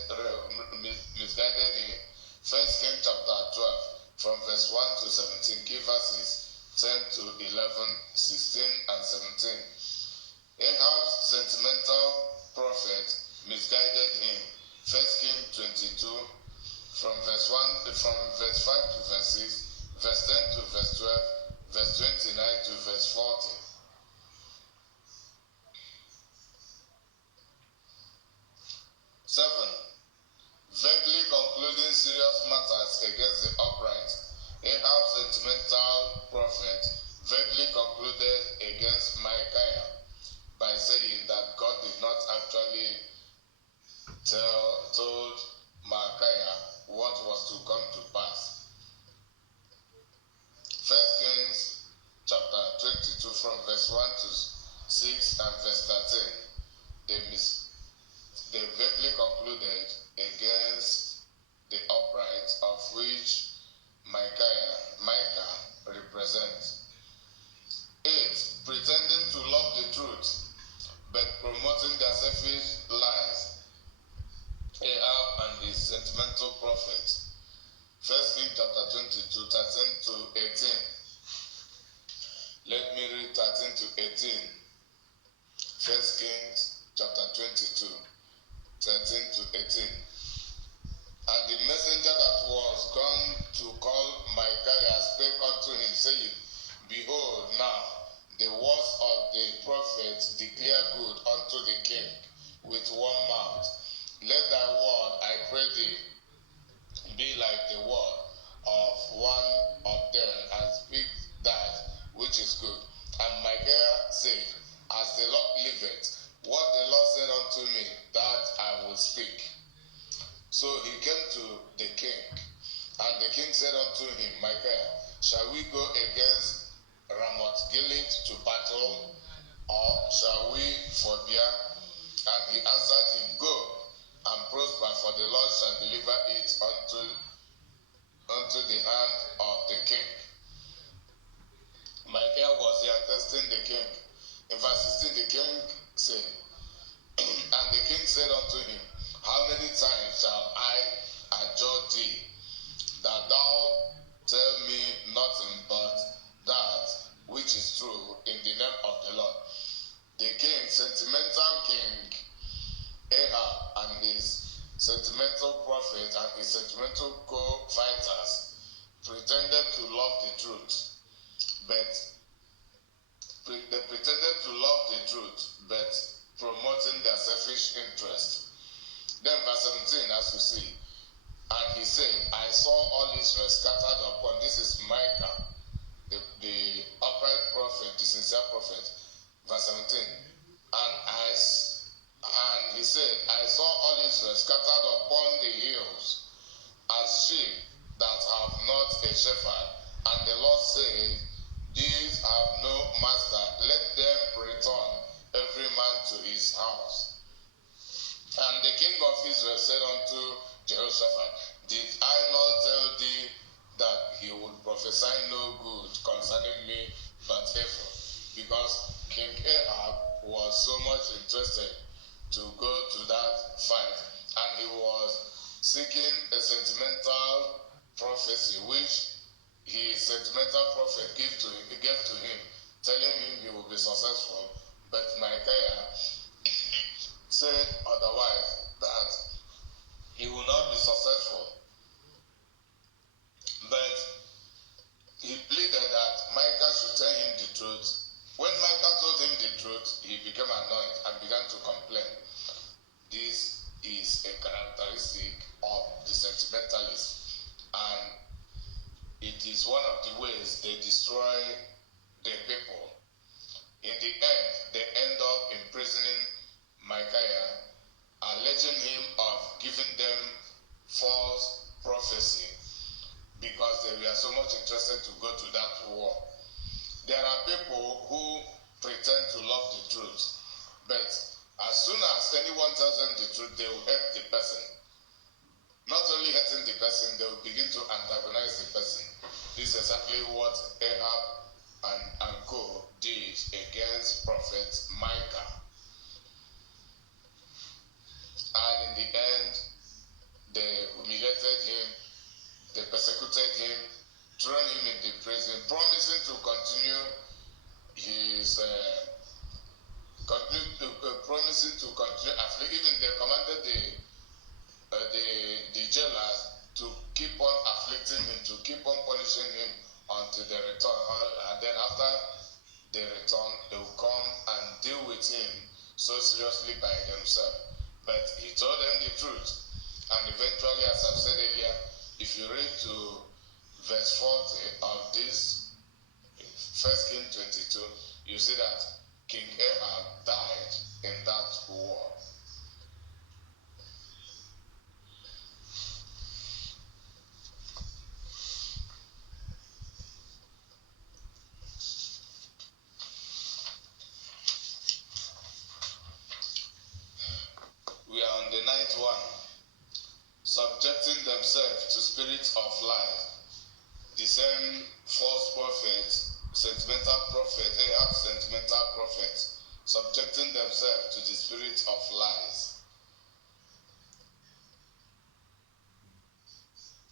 him. 1 Kings chapter 12 from verse 1 to 17, key verses 10 to 11, 16 and 17. Ahab's sentimental prophet misguided him. 1 Kings 22 from verse 5 to verse 6, verse 10 to verse 12, verse 29 to verse 40. 7. Vaguely concluding serious matters against the upright. Ahab's sentimental prophet vaguely concluded against Micaiah by saying that God did not actually told Micaiah what was to come to pass. 1 Kings chapter 22 from verse 1 to 6 and verse 13. They vaguely concluded against the upright, of which Micah represents. 8. Pretending to love the truth, but promoting their selfish lies. Ahab and his sentimental prophet. 1 Kings chapter 22, 13 to 18. Let me read 13 to 18. 1 Kings chapter 22, 13 to 18. And the messenger that was gone to call Micaiah spake unto him, saying, Behold, now the words of the prophets declare good unto the king with one mouth. Let thy word, I pray thee, be like the word of one of them, and speak that which is good. And Micaiah said, As the Lord liveth, what the Lord said unto me, that I will speak. So he came to the king, and the king said unto him, Micaiah, shall we go against Ramoth Gilead to battle, or shall we forbear? And he answered him, Go and prosper, for the Lord shall deliver it unto the hand of the king. Micaiah was here testing the king. In verse 16, the king said, and the king said unto him, How many times shall I adjure thee, that thou tell me nothing but that which is true in the name of the Lord? The king, sentimental king Ahab, and his sentimental prophet and his sentimental co-fighters pretended to love the truth, but they pretended to love the truth, but promoting their selfish interest. Then verse 17, as you see, and he said, I saw all Israel scattered upon, this is Micah, the upright prophet, the sincere prophet. Verse 17, and he said, I saw all Israel scattered upon the hills, as sheep that have not a shepherd. And the Lord said, These have no master, let them return every man to his house. And the king of Israel said unto Jehoshaphat, Did I not tell thee that he was seeking a sentimental prophecy, which his sentimental prophet gave to him, telling him he will be successful. But Micaiah said otherwise, that he will not be successful. But he pleaded that Micah should tell him the truth. When Micah told him the truth, he became annoyed and began to complain. This is a characteristic of the sentimentalists, and it is one of the ways they destroy the people. In the end, they end up imprisoning Micaiah, alleging him of giving them false prophecy because they were so much interested to go to that war. There are people who pretend to love the truth, but as soon as anyone tells them the truth, they will hate the person. Not only hating the person, they will begin to antagonize the person. This is exactly what Ahab and co did against Prophet Micah. And in the end, they humiliated him, they persecuted him, thrown him in the prison, promising to continue his affliction. Even they commanded the jailers to keep on afflicting him, to keep on punishing him until they return. And then after they return, they will come and deal with him so seriously by themselves. But he told them the truth. And eventually, as I've said earlier, if you read to verse 40 of this 1 King 22, you see that King Ahab died in that war. We are on the 9th one. Subjecting themselves to spirits of life. The same false prophet, sentimental prophet, Ahab sentimental prophet, subjecting themselves to the spirit of lies.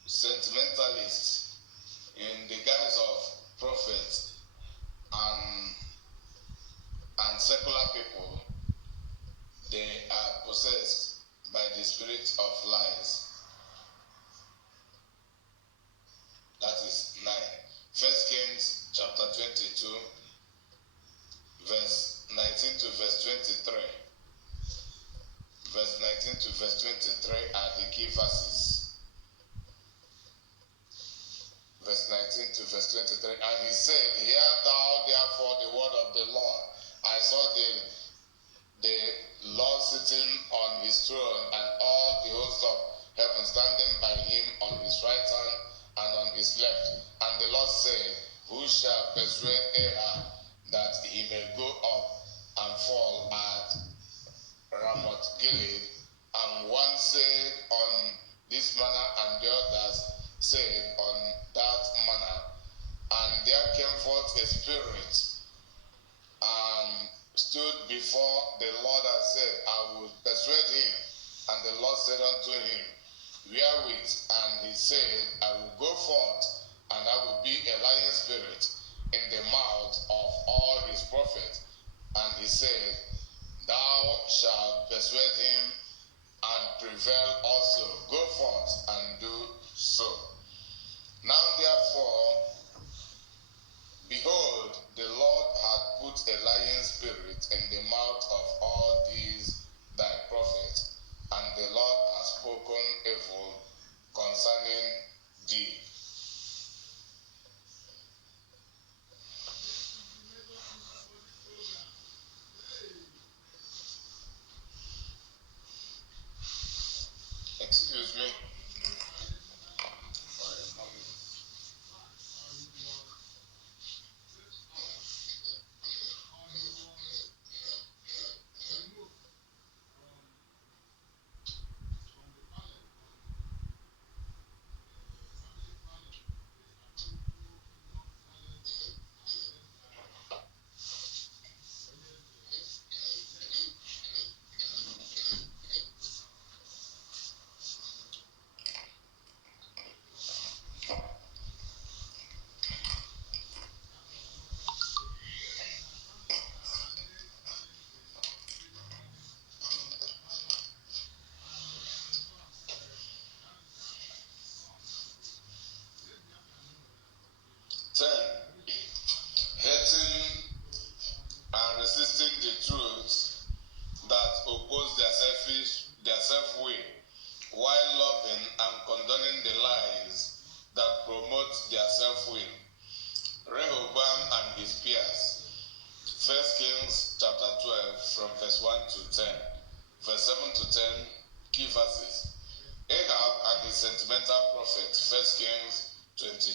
Sentimentalists, in the guise of prophets and secular people, they are possessed by the spirit of lies. That is 9. 1 Kings chapter 22, verse 19 to verse 23. Verse 19 to verse 23 are the key verses. Verse 19 to verse 23. And he said, Hear thou therefore the word of the Lord. I saw the Lord sitting on his throne, and all the host of heaven standing by him on his right hand and on his left. And the Lord said, Who shall persuade Ahab that he may go up and fall at Ramoth Gilead? And one said on this manner, and the others said on that manner. And there came forth a spirit and stood before the Lord and said, I will persuade him. And the Lord said unto him, Wherewith? And he said, I will go forth, and I will be a lying spirit in the mouth of all his prophets. And he said, Thou shalt persuade him and prevail also. Go forth and do so. Now therefore, behold, the Lord hath put a lying spirit in the mouth of all these thy prophets, and the Lord has spoken evil concerning thee. Excuse me.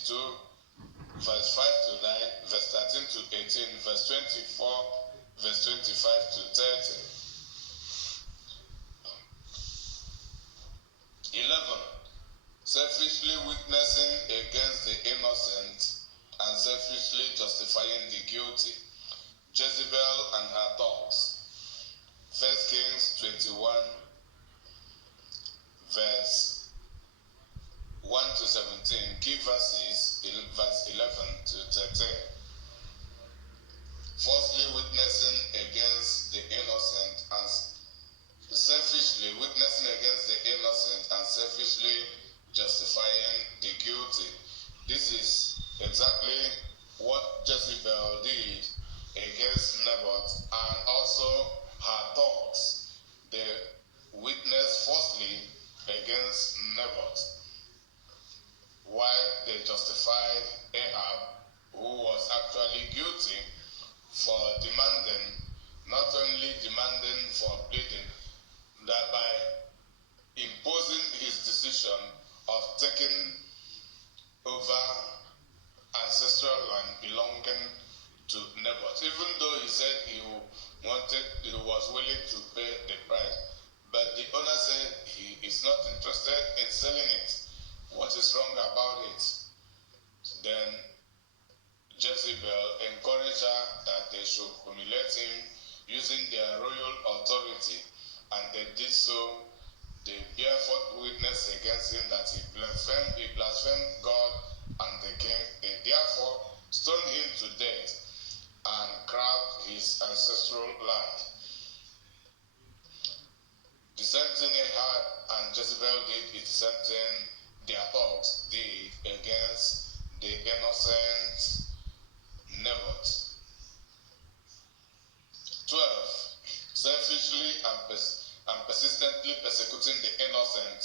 22, verse 5 to 9, verse 13 to 18, verse 24, verse 25 to 30. 11. Selfishly witnessing against the innocent and selfishly justifying the guilty. Jezebel and her talks. 1 Kings 21, verse 1 to 17. Key verses, verse 11 to 13. Falsely witnessing against the innocent and selfishly witnessing against the innocent and selfishly justifying the guilty. This is exactly what Jezebel did against Naboth, and also her thoughts. They witnessed falsely against Naboth, while they justified Ahab, who was actually guilty, for demanding, not only demanding, for pleading, that by imposing his decision of taking over ancestral land belonging to Naboth, even though he said he was willing to pay the price, but the owner said he is not interested in selling it. What is wrong about it? Then Jezebel encouraged her that they should humiliate him using their royal authority, and they did so. They bear forth witness against him that he blasphemed God and the king. They therefore stoned him to death and grabbed his ancestral land. The same thing Ahab and Jezebel did, is the same thing their thoughts did against the innocent Naboth. 12. Selfishly and persistently persecuting the innocent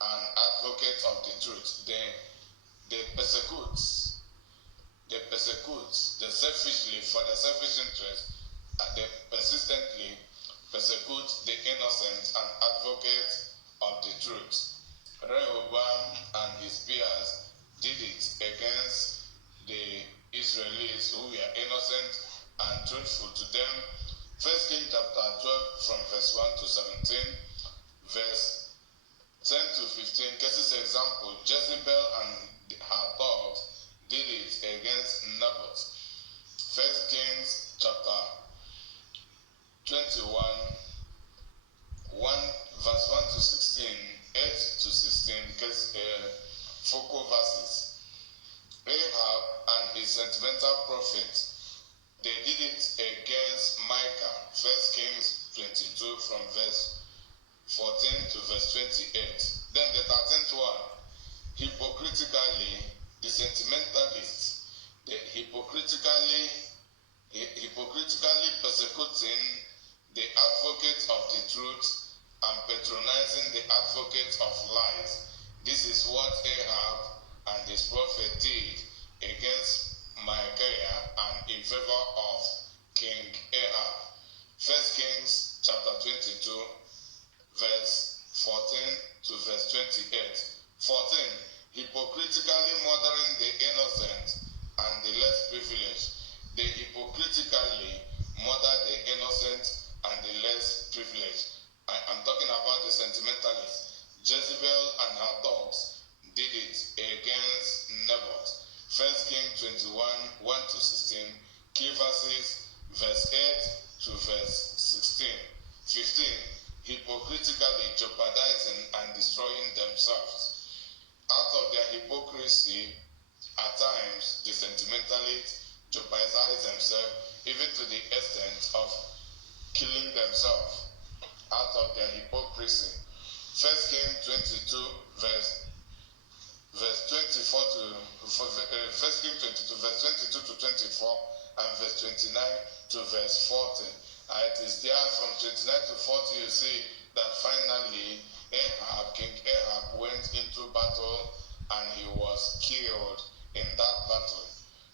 and advocate of the truth. They persecute selfishly for their selfish interest, and they persistently persecute the innocent and advocate of the truth. Rehoboam and his peers did it against the Israelites who were innocent and truthful to them. 1 Kings chapter 12 from verse 1 to 17, verse 10 to 15. Cases example, Jezebel and her thoughts did it against Naboth. 1 Kings chapter 21, 1 verse 1 to 16, 8 to 16, focal verses. Ahab and his sentimental prophets, they did it against Micah. 1 Kings 22 from verse 14 to verse 28. Then the 13th one, hypocritically, the sentimentalists, they hypocritically persecuting the advocates of the truth and patronizing the advocates of lies. This is what Ahab and his prophet did against Micaiah and in favor of King Ahab. 1 Kings chapter 22, verse 14 to verse 28. 14. Hypocritically murdering the innocent and the less privileged. They hypocritically murder the innocent and the less privileged. I'm talking about the sentimentalists. Jezebel and her dogs did it against Naboth. 1 Kings 21, 1 to 16. Key verses, verse 8 to verse 16. 15. Hypocritically jeopardizing and destroying themselves. Out of their hypocrisy, at times, the sentimentalists jeopardize themselves even to the extent of killing themselves out of their hypocrisy. 1 Kings 22, verse 24 to 1 Kings 22, verse 22 to 24, and verse 29 to verse 40. It is there from 29 to 40 you see that finally King Ahab went into battle and he was killed in that battle.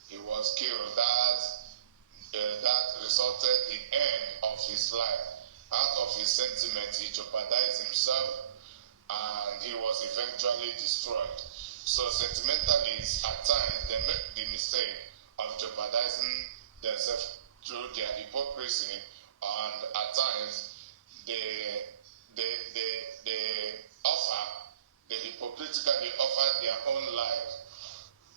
He was killed. That resulted in the end of his life. Out of his sentiment, he jeopardized himself and he was eventually destroyed. So sentimentalists at times they make the mistake of jeopardizing themselves through their hypocrisy, and at times they offer, they hypocritically offer their own life.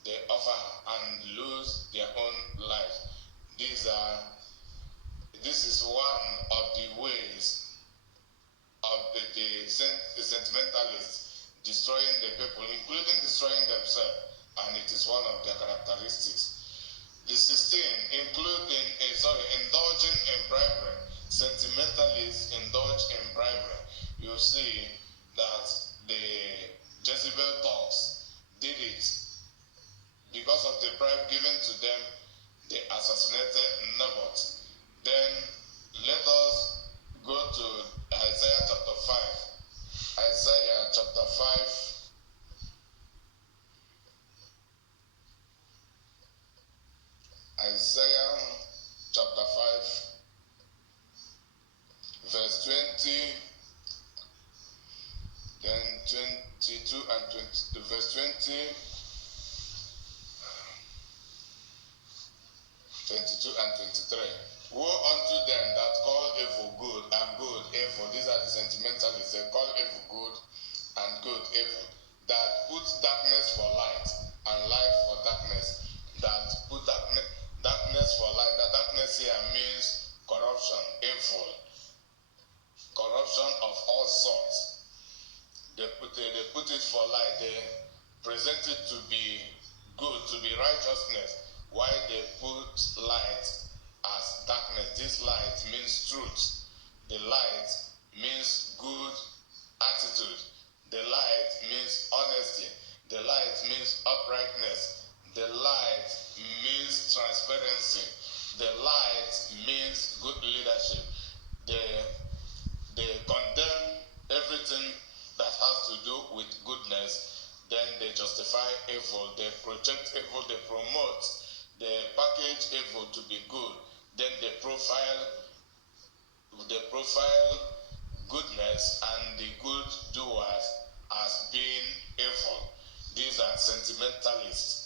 They offer and lose their own life. This is one of the ways of the sentimentalists destroying the people, including destroying themselves, and it is one of their characteristics. The 16 indulging in bribery. Sentimentalists indulge in bribery. You see that the Jezebel talks did it. Because of the bribe given to them, they assassinated Naboth. Then let us go to Isaiah chapter 5. Isaiah chapter 5. Isaiah chapter 5, verse 20, then 22 and 20, verse 20, 22 and 23. Woe unto them that call evil good and good evil. These are the sentimentalists. They call evil good and good evil. That put darkness for light and light for darkness. That put darkness for light. That darkness here means corruption, evil, corruption of all sorts. They put it for light. They present it to be good, to be righteousness. Why they put light as darkness? This light means truth. The light means good attitude. The light means honesty. The light means uprightness. The light means transparency. The light means good leadership. They condemn everything that has to do with goodness. Then they justify evil. They project evil. They promote. They package evil to be good. Then they profile goodness and the good doers as being evil. These are sentimentalists.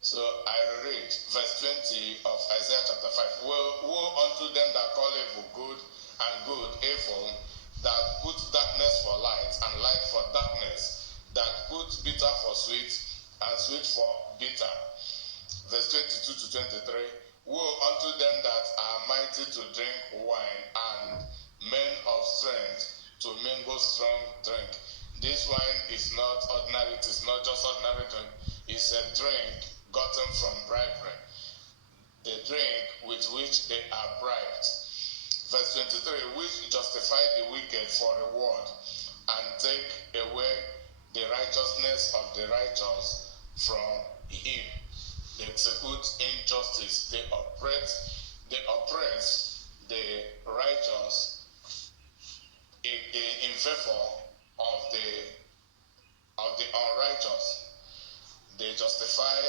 So I read verse 20 of Isaiah chapter 5. Woe unto them that call evil good and good evil, that put darkness for light and light for darkness, that put bitter for sweet and sweet for bitter. Verse 22 to 23. Woe unto them that are mighty to drink wine and men of strength to mingle strong drink. This wine is not ordinary, it is not just ordinary drink, it's a drink gotten from bribery. The drink with which they are bribed. Verse 23, which justify the wicked for reward and take away the righteousness of the righteous from him. They execute injustice. They oppress the righteous in favor of the unrighteous. They justify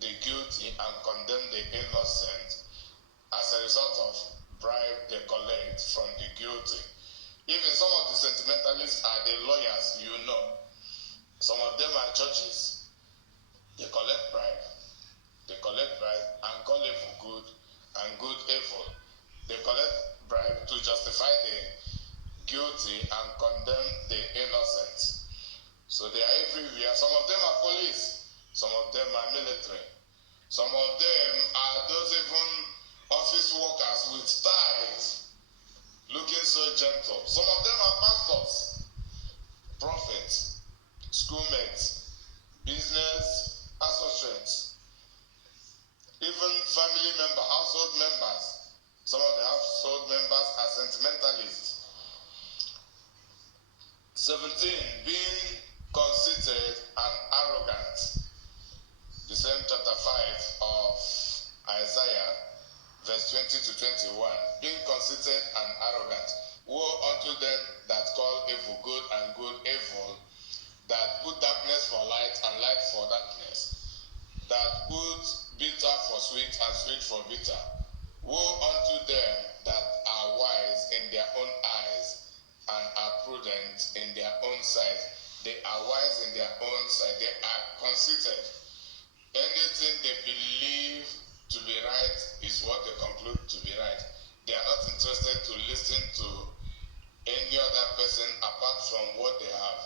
the guilty and condemn the innocent as a result of bribe they collect from the guilty. Even some of the sentimentalists are the lawyers, you know. Some of them are churches. They collect bribe. They collect bribe and call evil good and good evil. They collect bribe to justify the guilty and condemn the innocent. So they are everywhere. Some of them are police. Some of them are military. Some of them are those even office workers with ties, looking so gentle. Some of them are pastors, prophets, schoolmates, business associates, even family members, household members. Some of the household members are sentimentalists. 17, being conceited and arrogant. The same chapter 5 of Isaiah, verse 20 to 21. Being conceited and arrogant. Woe unto them that call evil good and good evil, that put darkness for light and light for darkness, that put bitter for sweet and sweet for bitter. Woe unto them that are wise in their own eyes and are prudent prudent in their own sight. They are wise in their own sight. They are conceited. Anything they believe to be right is what they conclude to be right. They are not interested to listen to any other person apart from what they have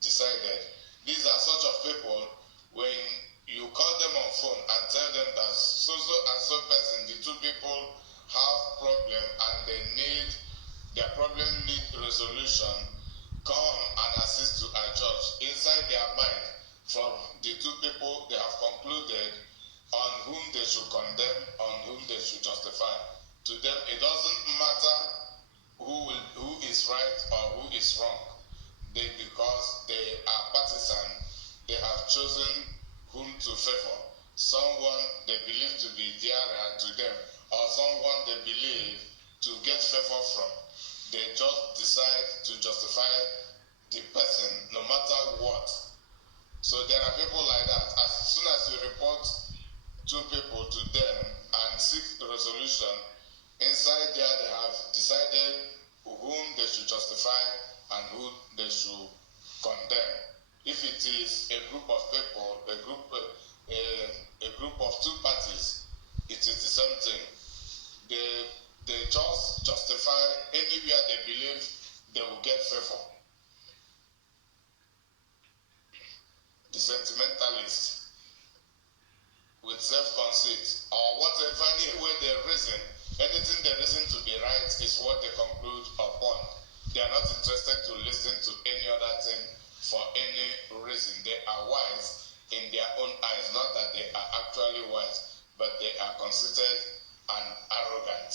decided. These are such of people, when you call them on phone and tell them that so and so person, the two people have problem and their problem need resolution, come and assist to a judge. Inside their mind, from the two people, they have concluded on whom they should condemn, on whom they should justify. To them, it doesn't matter who is right or who is wrong. Because they are partisan, they have chosen whom to favor. Someone they believe to be dearer to them, or someone they believe to get favor from. They just decide to justify the person no matter what. So there are people like that. As soon as you report two people to them and seek resolution, inside there they have decided whom they should justify and who they should condemn. If it is a group of people, a group of two parties, it is the same thing. They just justify anywhere they believe they will get favor. The sentimentalists, with self-conceit or whatever way they reason, anything they reason to be right is what they conclude upon. They are not interested to listen to any other thing for any reason. They are wise in their own eyes, not that they are actually wise, but they are conceited and arrogant.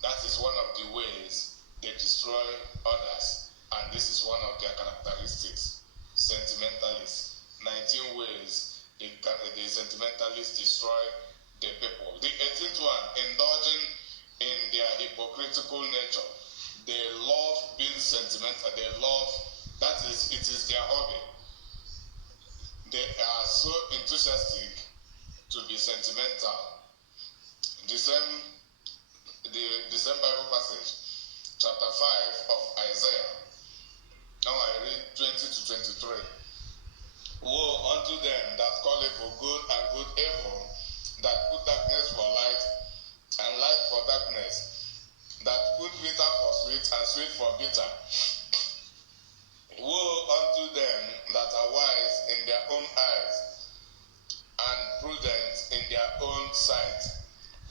That is one of the ways they destroy others, and this is one of their characteristics. Sentimentalists. 19 ways the sentimentalists destroy the people. The 18th one, indulging in their hypocritical nature. They love being sentimental. It is their hobby. They are so enthusiastic to be sentimental. The same Bible passage, chapter 5 of Isaiah. Now I read 20 to 23. Woe unto them that call evil good and good evil, that put darkness for light and light for darkness, that put bitter for sweet and sweet for bitter. Woe unto them that are wise in their own eyes and prudent in their own sight.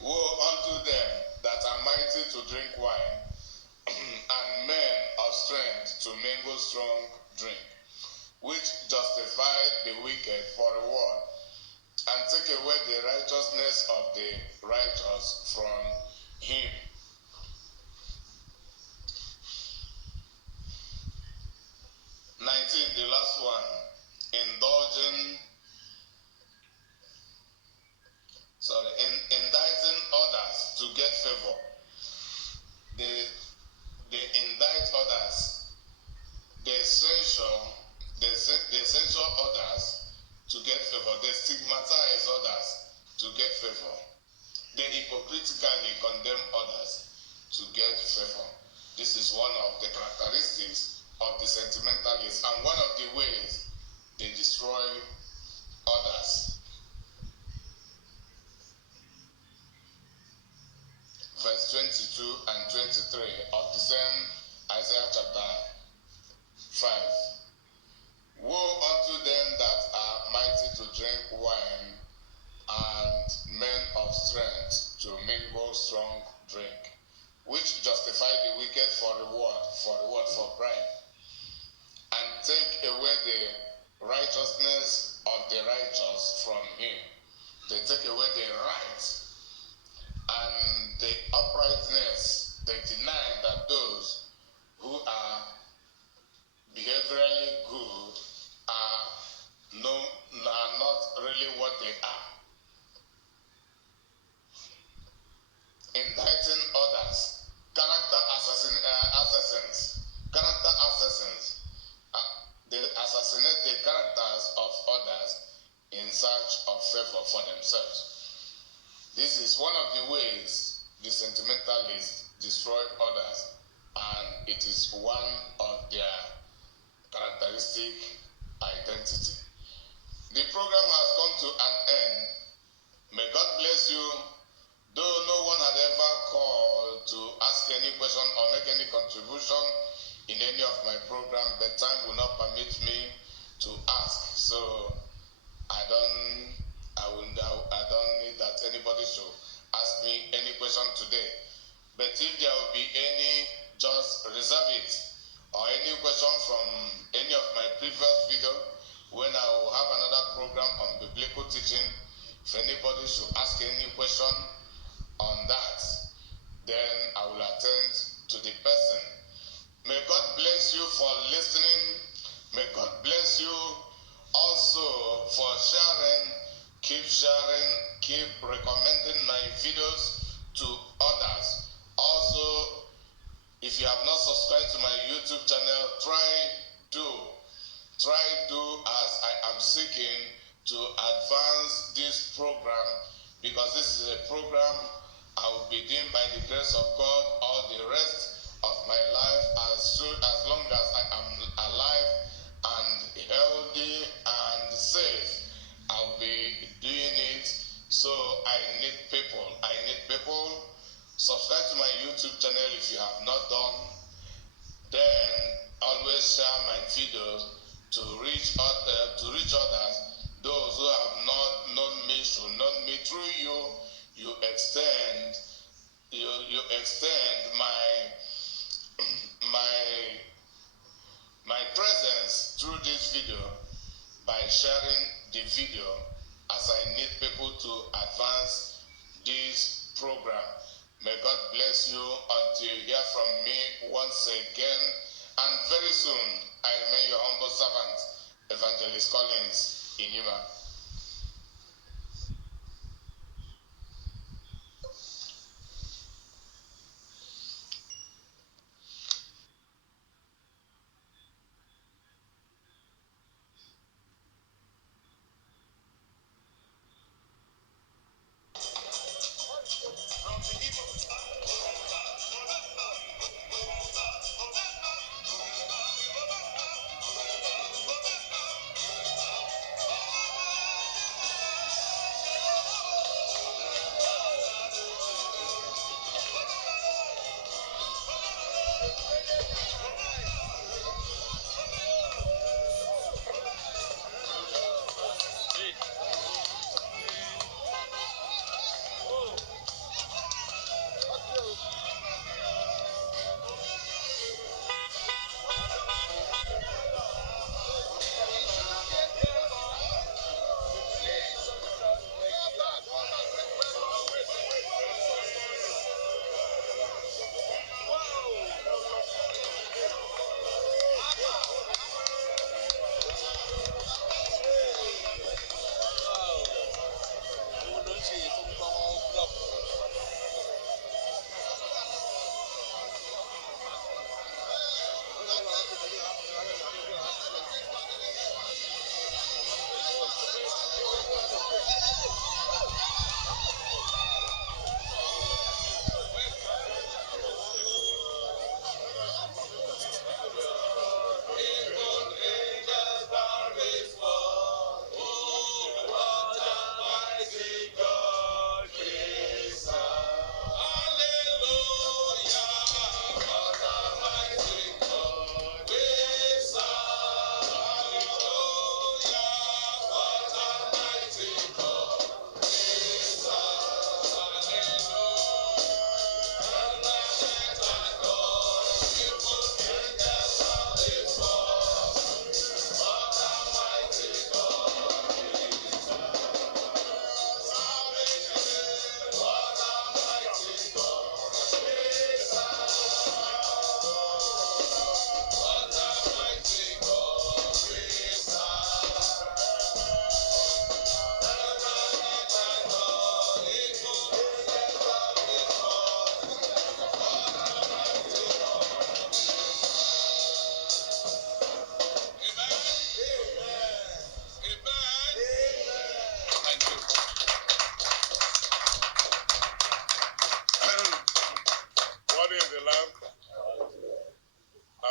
Woe unto them that are mighty to drink wine and men of strength to mingle strong drink, which justify the wicked for reward, and take away the righteousness of the righteous from him. The last one, indicting others to get favor. They indict others. They censure others to get favor. They stigmatize others to get favor. They hypocritically condemn others to get favor. This is one of the characteristics of the sentimentalists, and one of the ways they destroy others. Verse 22 and 23 of the same Isaiah chapter 5. Woe unto them that are mighty to drink wine and men of strength to mingle strong drink, which justify the wicked for reward, for bribe, and take away the righteousness of the righteous from him. They take away the right and the uprightness. They deny that those who are behaviorally good are not really what they are. Indicting others, character assassins. They assassinate the characters of others in search of favor for themselves. This is one of the ways the sentimentalists destroy others. and it is one of their characteristic identity. The program has come to an end. May God bless you. Though no one had ever called to ask any question or make any contribution in any of my program, but time will not permit me to ask. So I don't need that anybody should ask me any question today. But if there will be any, just reserve it. Or any question from any of my previous video, when I will have another program on biblical teaching, if anybody should ask any question on that, then I will attend to the person. May God bless you for listening. May God bless you also for sharing. Keep recommending my videos to others. Also, if you have not subscribed to my YouTube channel, do as I am seeking to advance this program, because this is a program I will be doing by the grace of God all the rest of my life, as long as I am alive and healthy and safe. I'll be doing it. So I need people. Subscribe to my YouTube channel if you have not done. Then always share my videos to reach others. Those who have not known me should know me through you. You extend my my presence through this video by sharing the video, as I need people to advance this program. May God bless you until you hear from me once again. And very soon, I remain your humble servant, Evangelist Collins Inyima.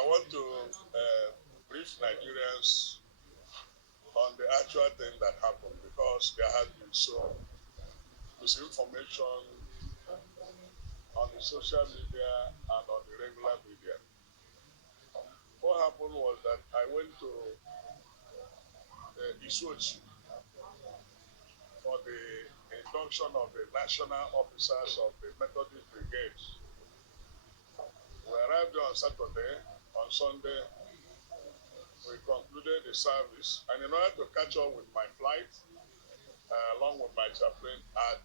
want to brief Nigerians on the actual thing that happened because there has been some misinformation on the social media and on the regular media. What happened was that I went to Isuochi for the induction of the national officers of the Methodist Brigades. We arrived on Saturday. On Sunday, we concluded the service, and in order to catch up with my flight, along with my chaplain, at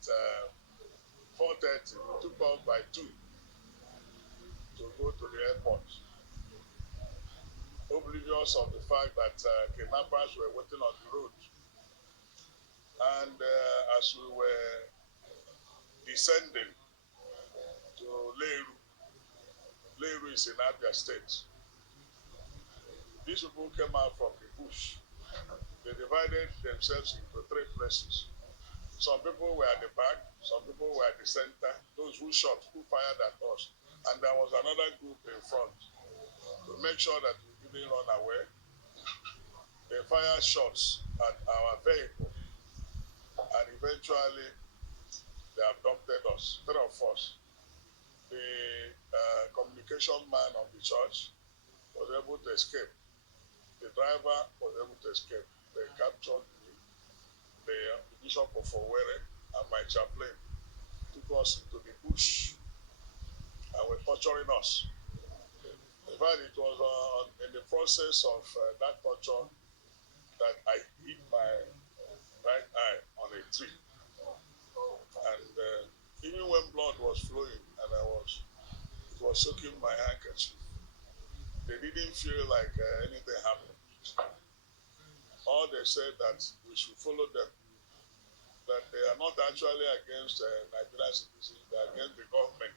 4:30, we took off by 2 to go to the airport, oblivious of the fact that kidnappers were waiting on the road. And as we were descending to Leiru is in Abia State, these people came out from the bush. They divided themselves into 3 places. Some people were at the back, some people were at the center, those who shot, who fired at us. And there was another group in front. To make sure that we didn't run away, they fired shots at our vehicle. And eventually, they abducted us, 3 of us. The communication man of the church was able to escape. The driver was able to escape. They captured the Bishop of Owerri and my chaplain, took us into the bush and were torturing us. In fact, it was in the process of that torture that I hit my right eye on a tree. And even when blood was flowing and it was soaking my handkerchief, they didn't feel like anything happened. All they said that we should follow them, that they are not actually against Nigerian citizens, they are against the government.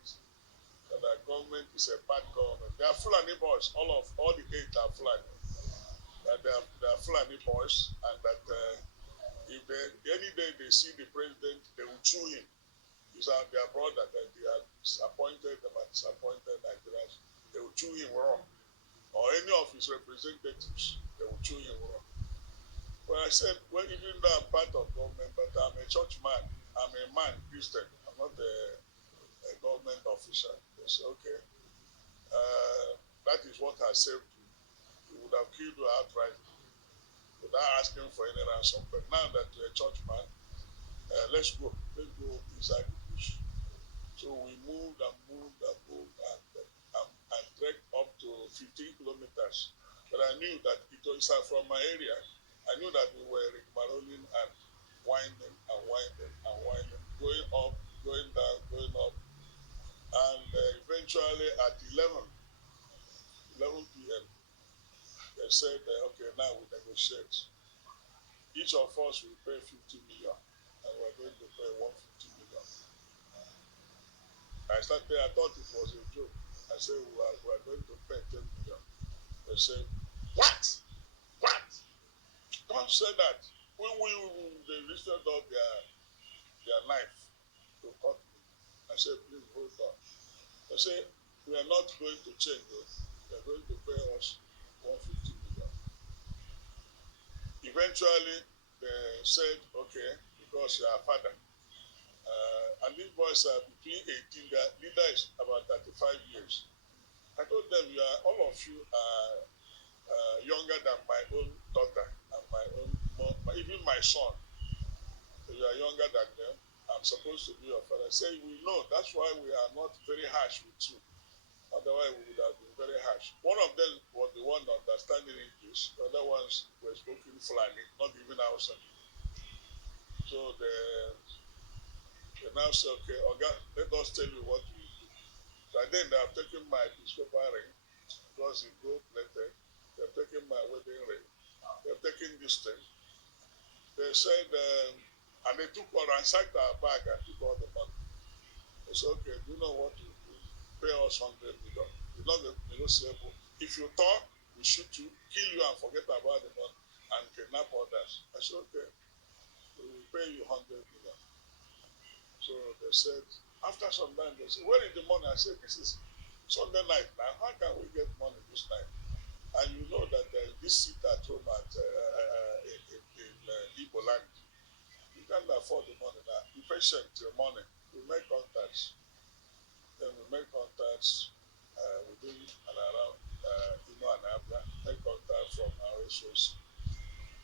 That the government is a bad government. They are Fulani boys. All the 8 are Fulani. That they are Fulani boys, and that if any day they see the president, they will chew him. He's their brother that they have disappointed them and disappointed Nigerians. They will chew him raw. Or any of his representatives, they will chew him raw. Well, I said, well, even though I'm part of government, but I'm a church man. I'm a man, Christian. I'm not a government official. They said, okay, that is what has saved you. He would have killed you outright without asking for any ransom. But now that you're a church man, let's go inside the bush. So we moved and trekked up to 15 kilometers. But I knew that it was from my area. I knew that we were rigmaroling and winding, going up, going down, going up. And eventually at 11 p.m., they said, okay, now we negotiate. Each of us will pay 50 million, and we're going to pay 150 million. I thought it was a joke. I said, we are going to pay 10 million. They said, what? Don't say that. They lifted up their knife to cut me. I said, please hold on. They said, we are not going to change it. They are going to pay us 150 million. Eventually, they said, okay, because you are a father. And these boys are between 18, their leader is about 35 years. I told them, all of you are younger than my own daughter and my own mom, even my son. So you are younger than them. I'm supposed to be your father. Say, we know, that's why we are not very harsh with you. Otherwise, we would have been very harsh. One of them was the one understanding English. The other ones were speaking Fulani, not even Hausa. So they now say, okay, Oga, let us tell you what we do. So then they have taken my episcopal ring, because it's gold-plated. They have taken my wedding ring. They have taken this thing. They said, and they took one and sacked our bag and took all the money. They said, okay, do you know what to do? Pay us 100 million. It's not negotiable. If you talk, we shoot you, kill you, and forget about the money and kidnap others. I said, okay, we will pay you 100 million. So they said, after some time, they said, where is the money? I said, this is Sunday night now. How can we get money this night? And you know that there is this seat at home in Igbo land. You can't afford the money now. Be patient till morning. We make contacts. Then we make contacts within and around Imo and Abia. Make contact from our SOC.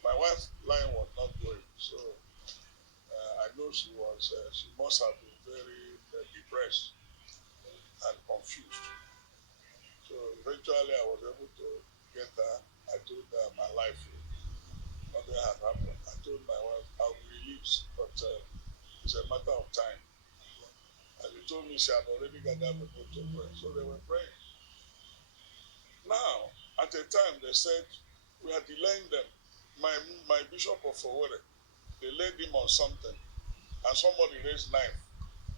My wife's line was not going, so I know she must have been very depressed and confused. So eventually I was able to get her. I told her my life, nothing had happened. I told my wife I'll be released, but it's a matter of time. And she told me she had already gathered people to pray. So they were praying. Now, at the time they said we are delaying them. My bishop of Owerri, they laid him on something, and somebody raised knife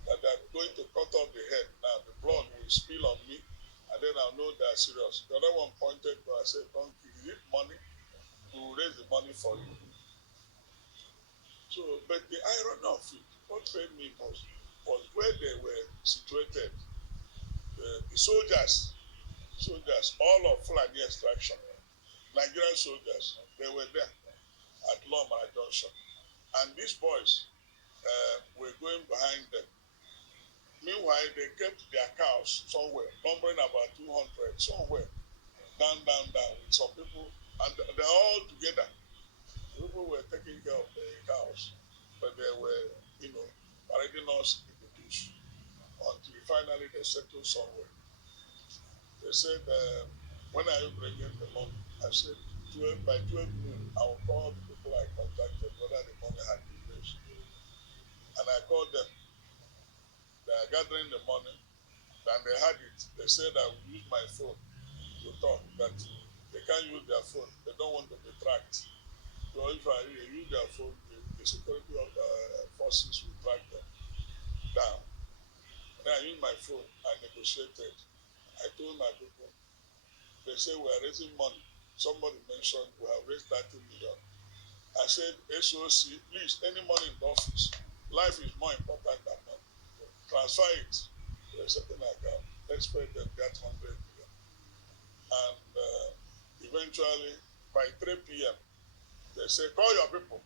that they're going to cut off the head. Now the blood will spill on me, and then I'll know they're serious. The other one pointed to I said, don't give it money, we will raise the money for you. So, but the irony of it, what paid me most was where they were situated. The soldiers, all of Fulani extraction, Nigerian soldiers, they were there at Lomara Junction. And these boys were going behind them. Meanwhile, they kept their cows somewhere, numbering about 200, somewhere, down, with some people, and they're all together. People were taking care of the cows, but they were, parading us in the bush until finally they settled somewhere. They said, when are you bringing the money? I said, by 12 noon, I will call the people I contacted whether the money had been raised. And I called them. They are gathering the money, and they had it. They said I will use my phone to talk, that they can't use their phone. They don't want to be tracked. So if I use their phone, the security of forces will track them down. Then I used my phone. I negotiated. I told my people, they say we are raising money. Somebody mentioned we have raised 30 million. I said, SOC, please, any money in the office. Life is more important than money. Transfer it to a certain account. Let's pay them that 100 million. And eventually, by 3 p.m., they say, call your people.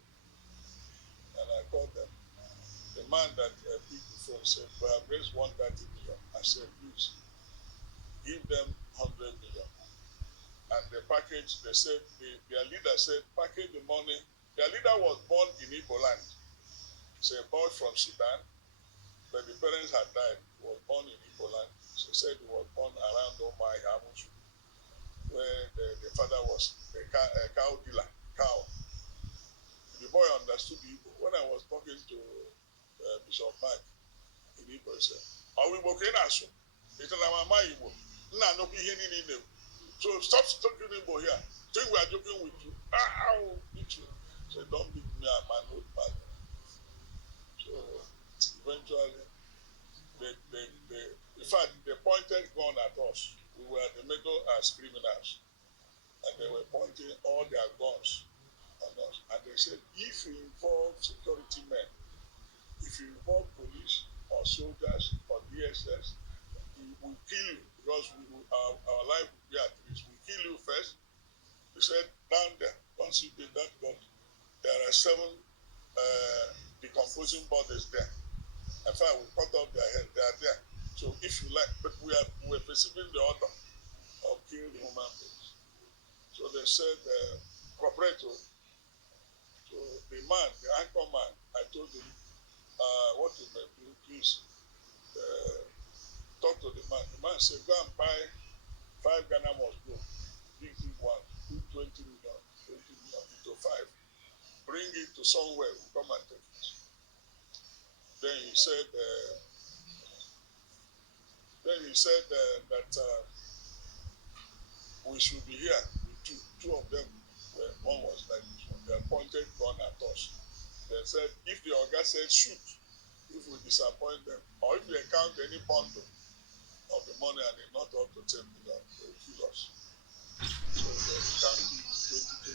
And I called them. The man that picked the phone said, we have raised 130 million. I said, please, give them 100 million. And the package, they said, their leader said, package the money. Their leader was born in Igbo land. He's a boy from Sudan, but the parents had died. He was born in Igbo land. She said he was born around Omai Hamushu, where the father was a cow dealer, cow. The boy understood Igbo. When I was talking to Bishop Mike in Igbo, he said, "Are we working as well?" He said, "I'm a Igbo. No, so stop talking Igbo here. Think we are joking with you. I will beat you." So don't beat me, I'm an old man. So eventually, in fact, they pointed gun at us. We were the middle as criminals. And they were pointing all their guns on us. And they said, if you involve security men, if you involve police or soldiers or DSS, we will kill you because our life will be at risk. We kill you first. They said, down there, once you did that gun, there are 7 decomposing bodies there. In fact, we cut off their head. They are there. So if you like, but we're receiving the order of killing the human beings. So they said, cooperate. So the anchor man, I told him, what you may do, please talk to the man. The man said, go and buy 5 Ghana must go. Big one, 20 million into 5. Bring it to somewhere, we'll come and take it. Then he said, that we should be here with 2 of them. One was like this one. They pointed gun at us. They said, if the Oga said shoot, if we disappoint them, or if they count any bundle of the money and it's not up to 10 million, they will kill us. So they counted 20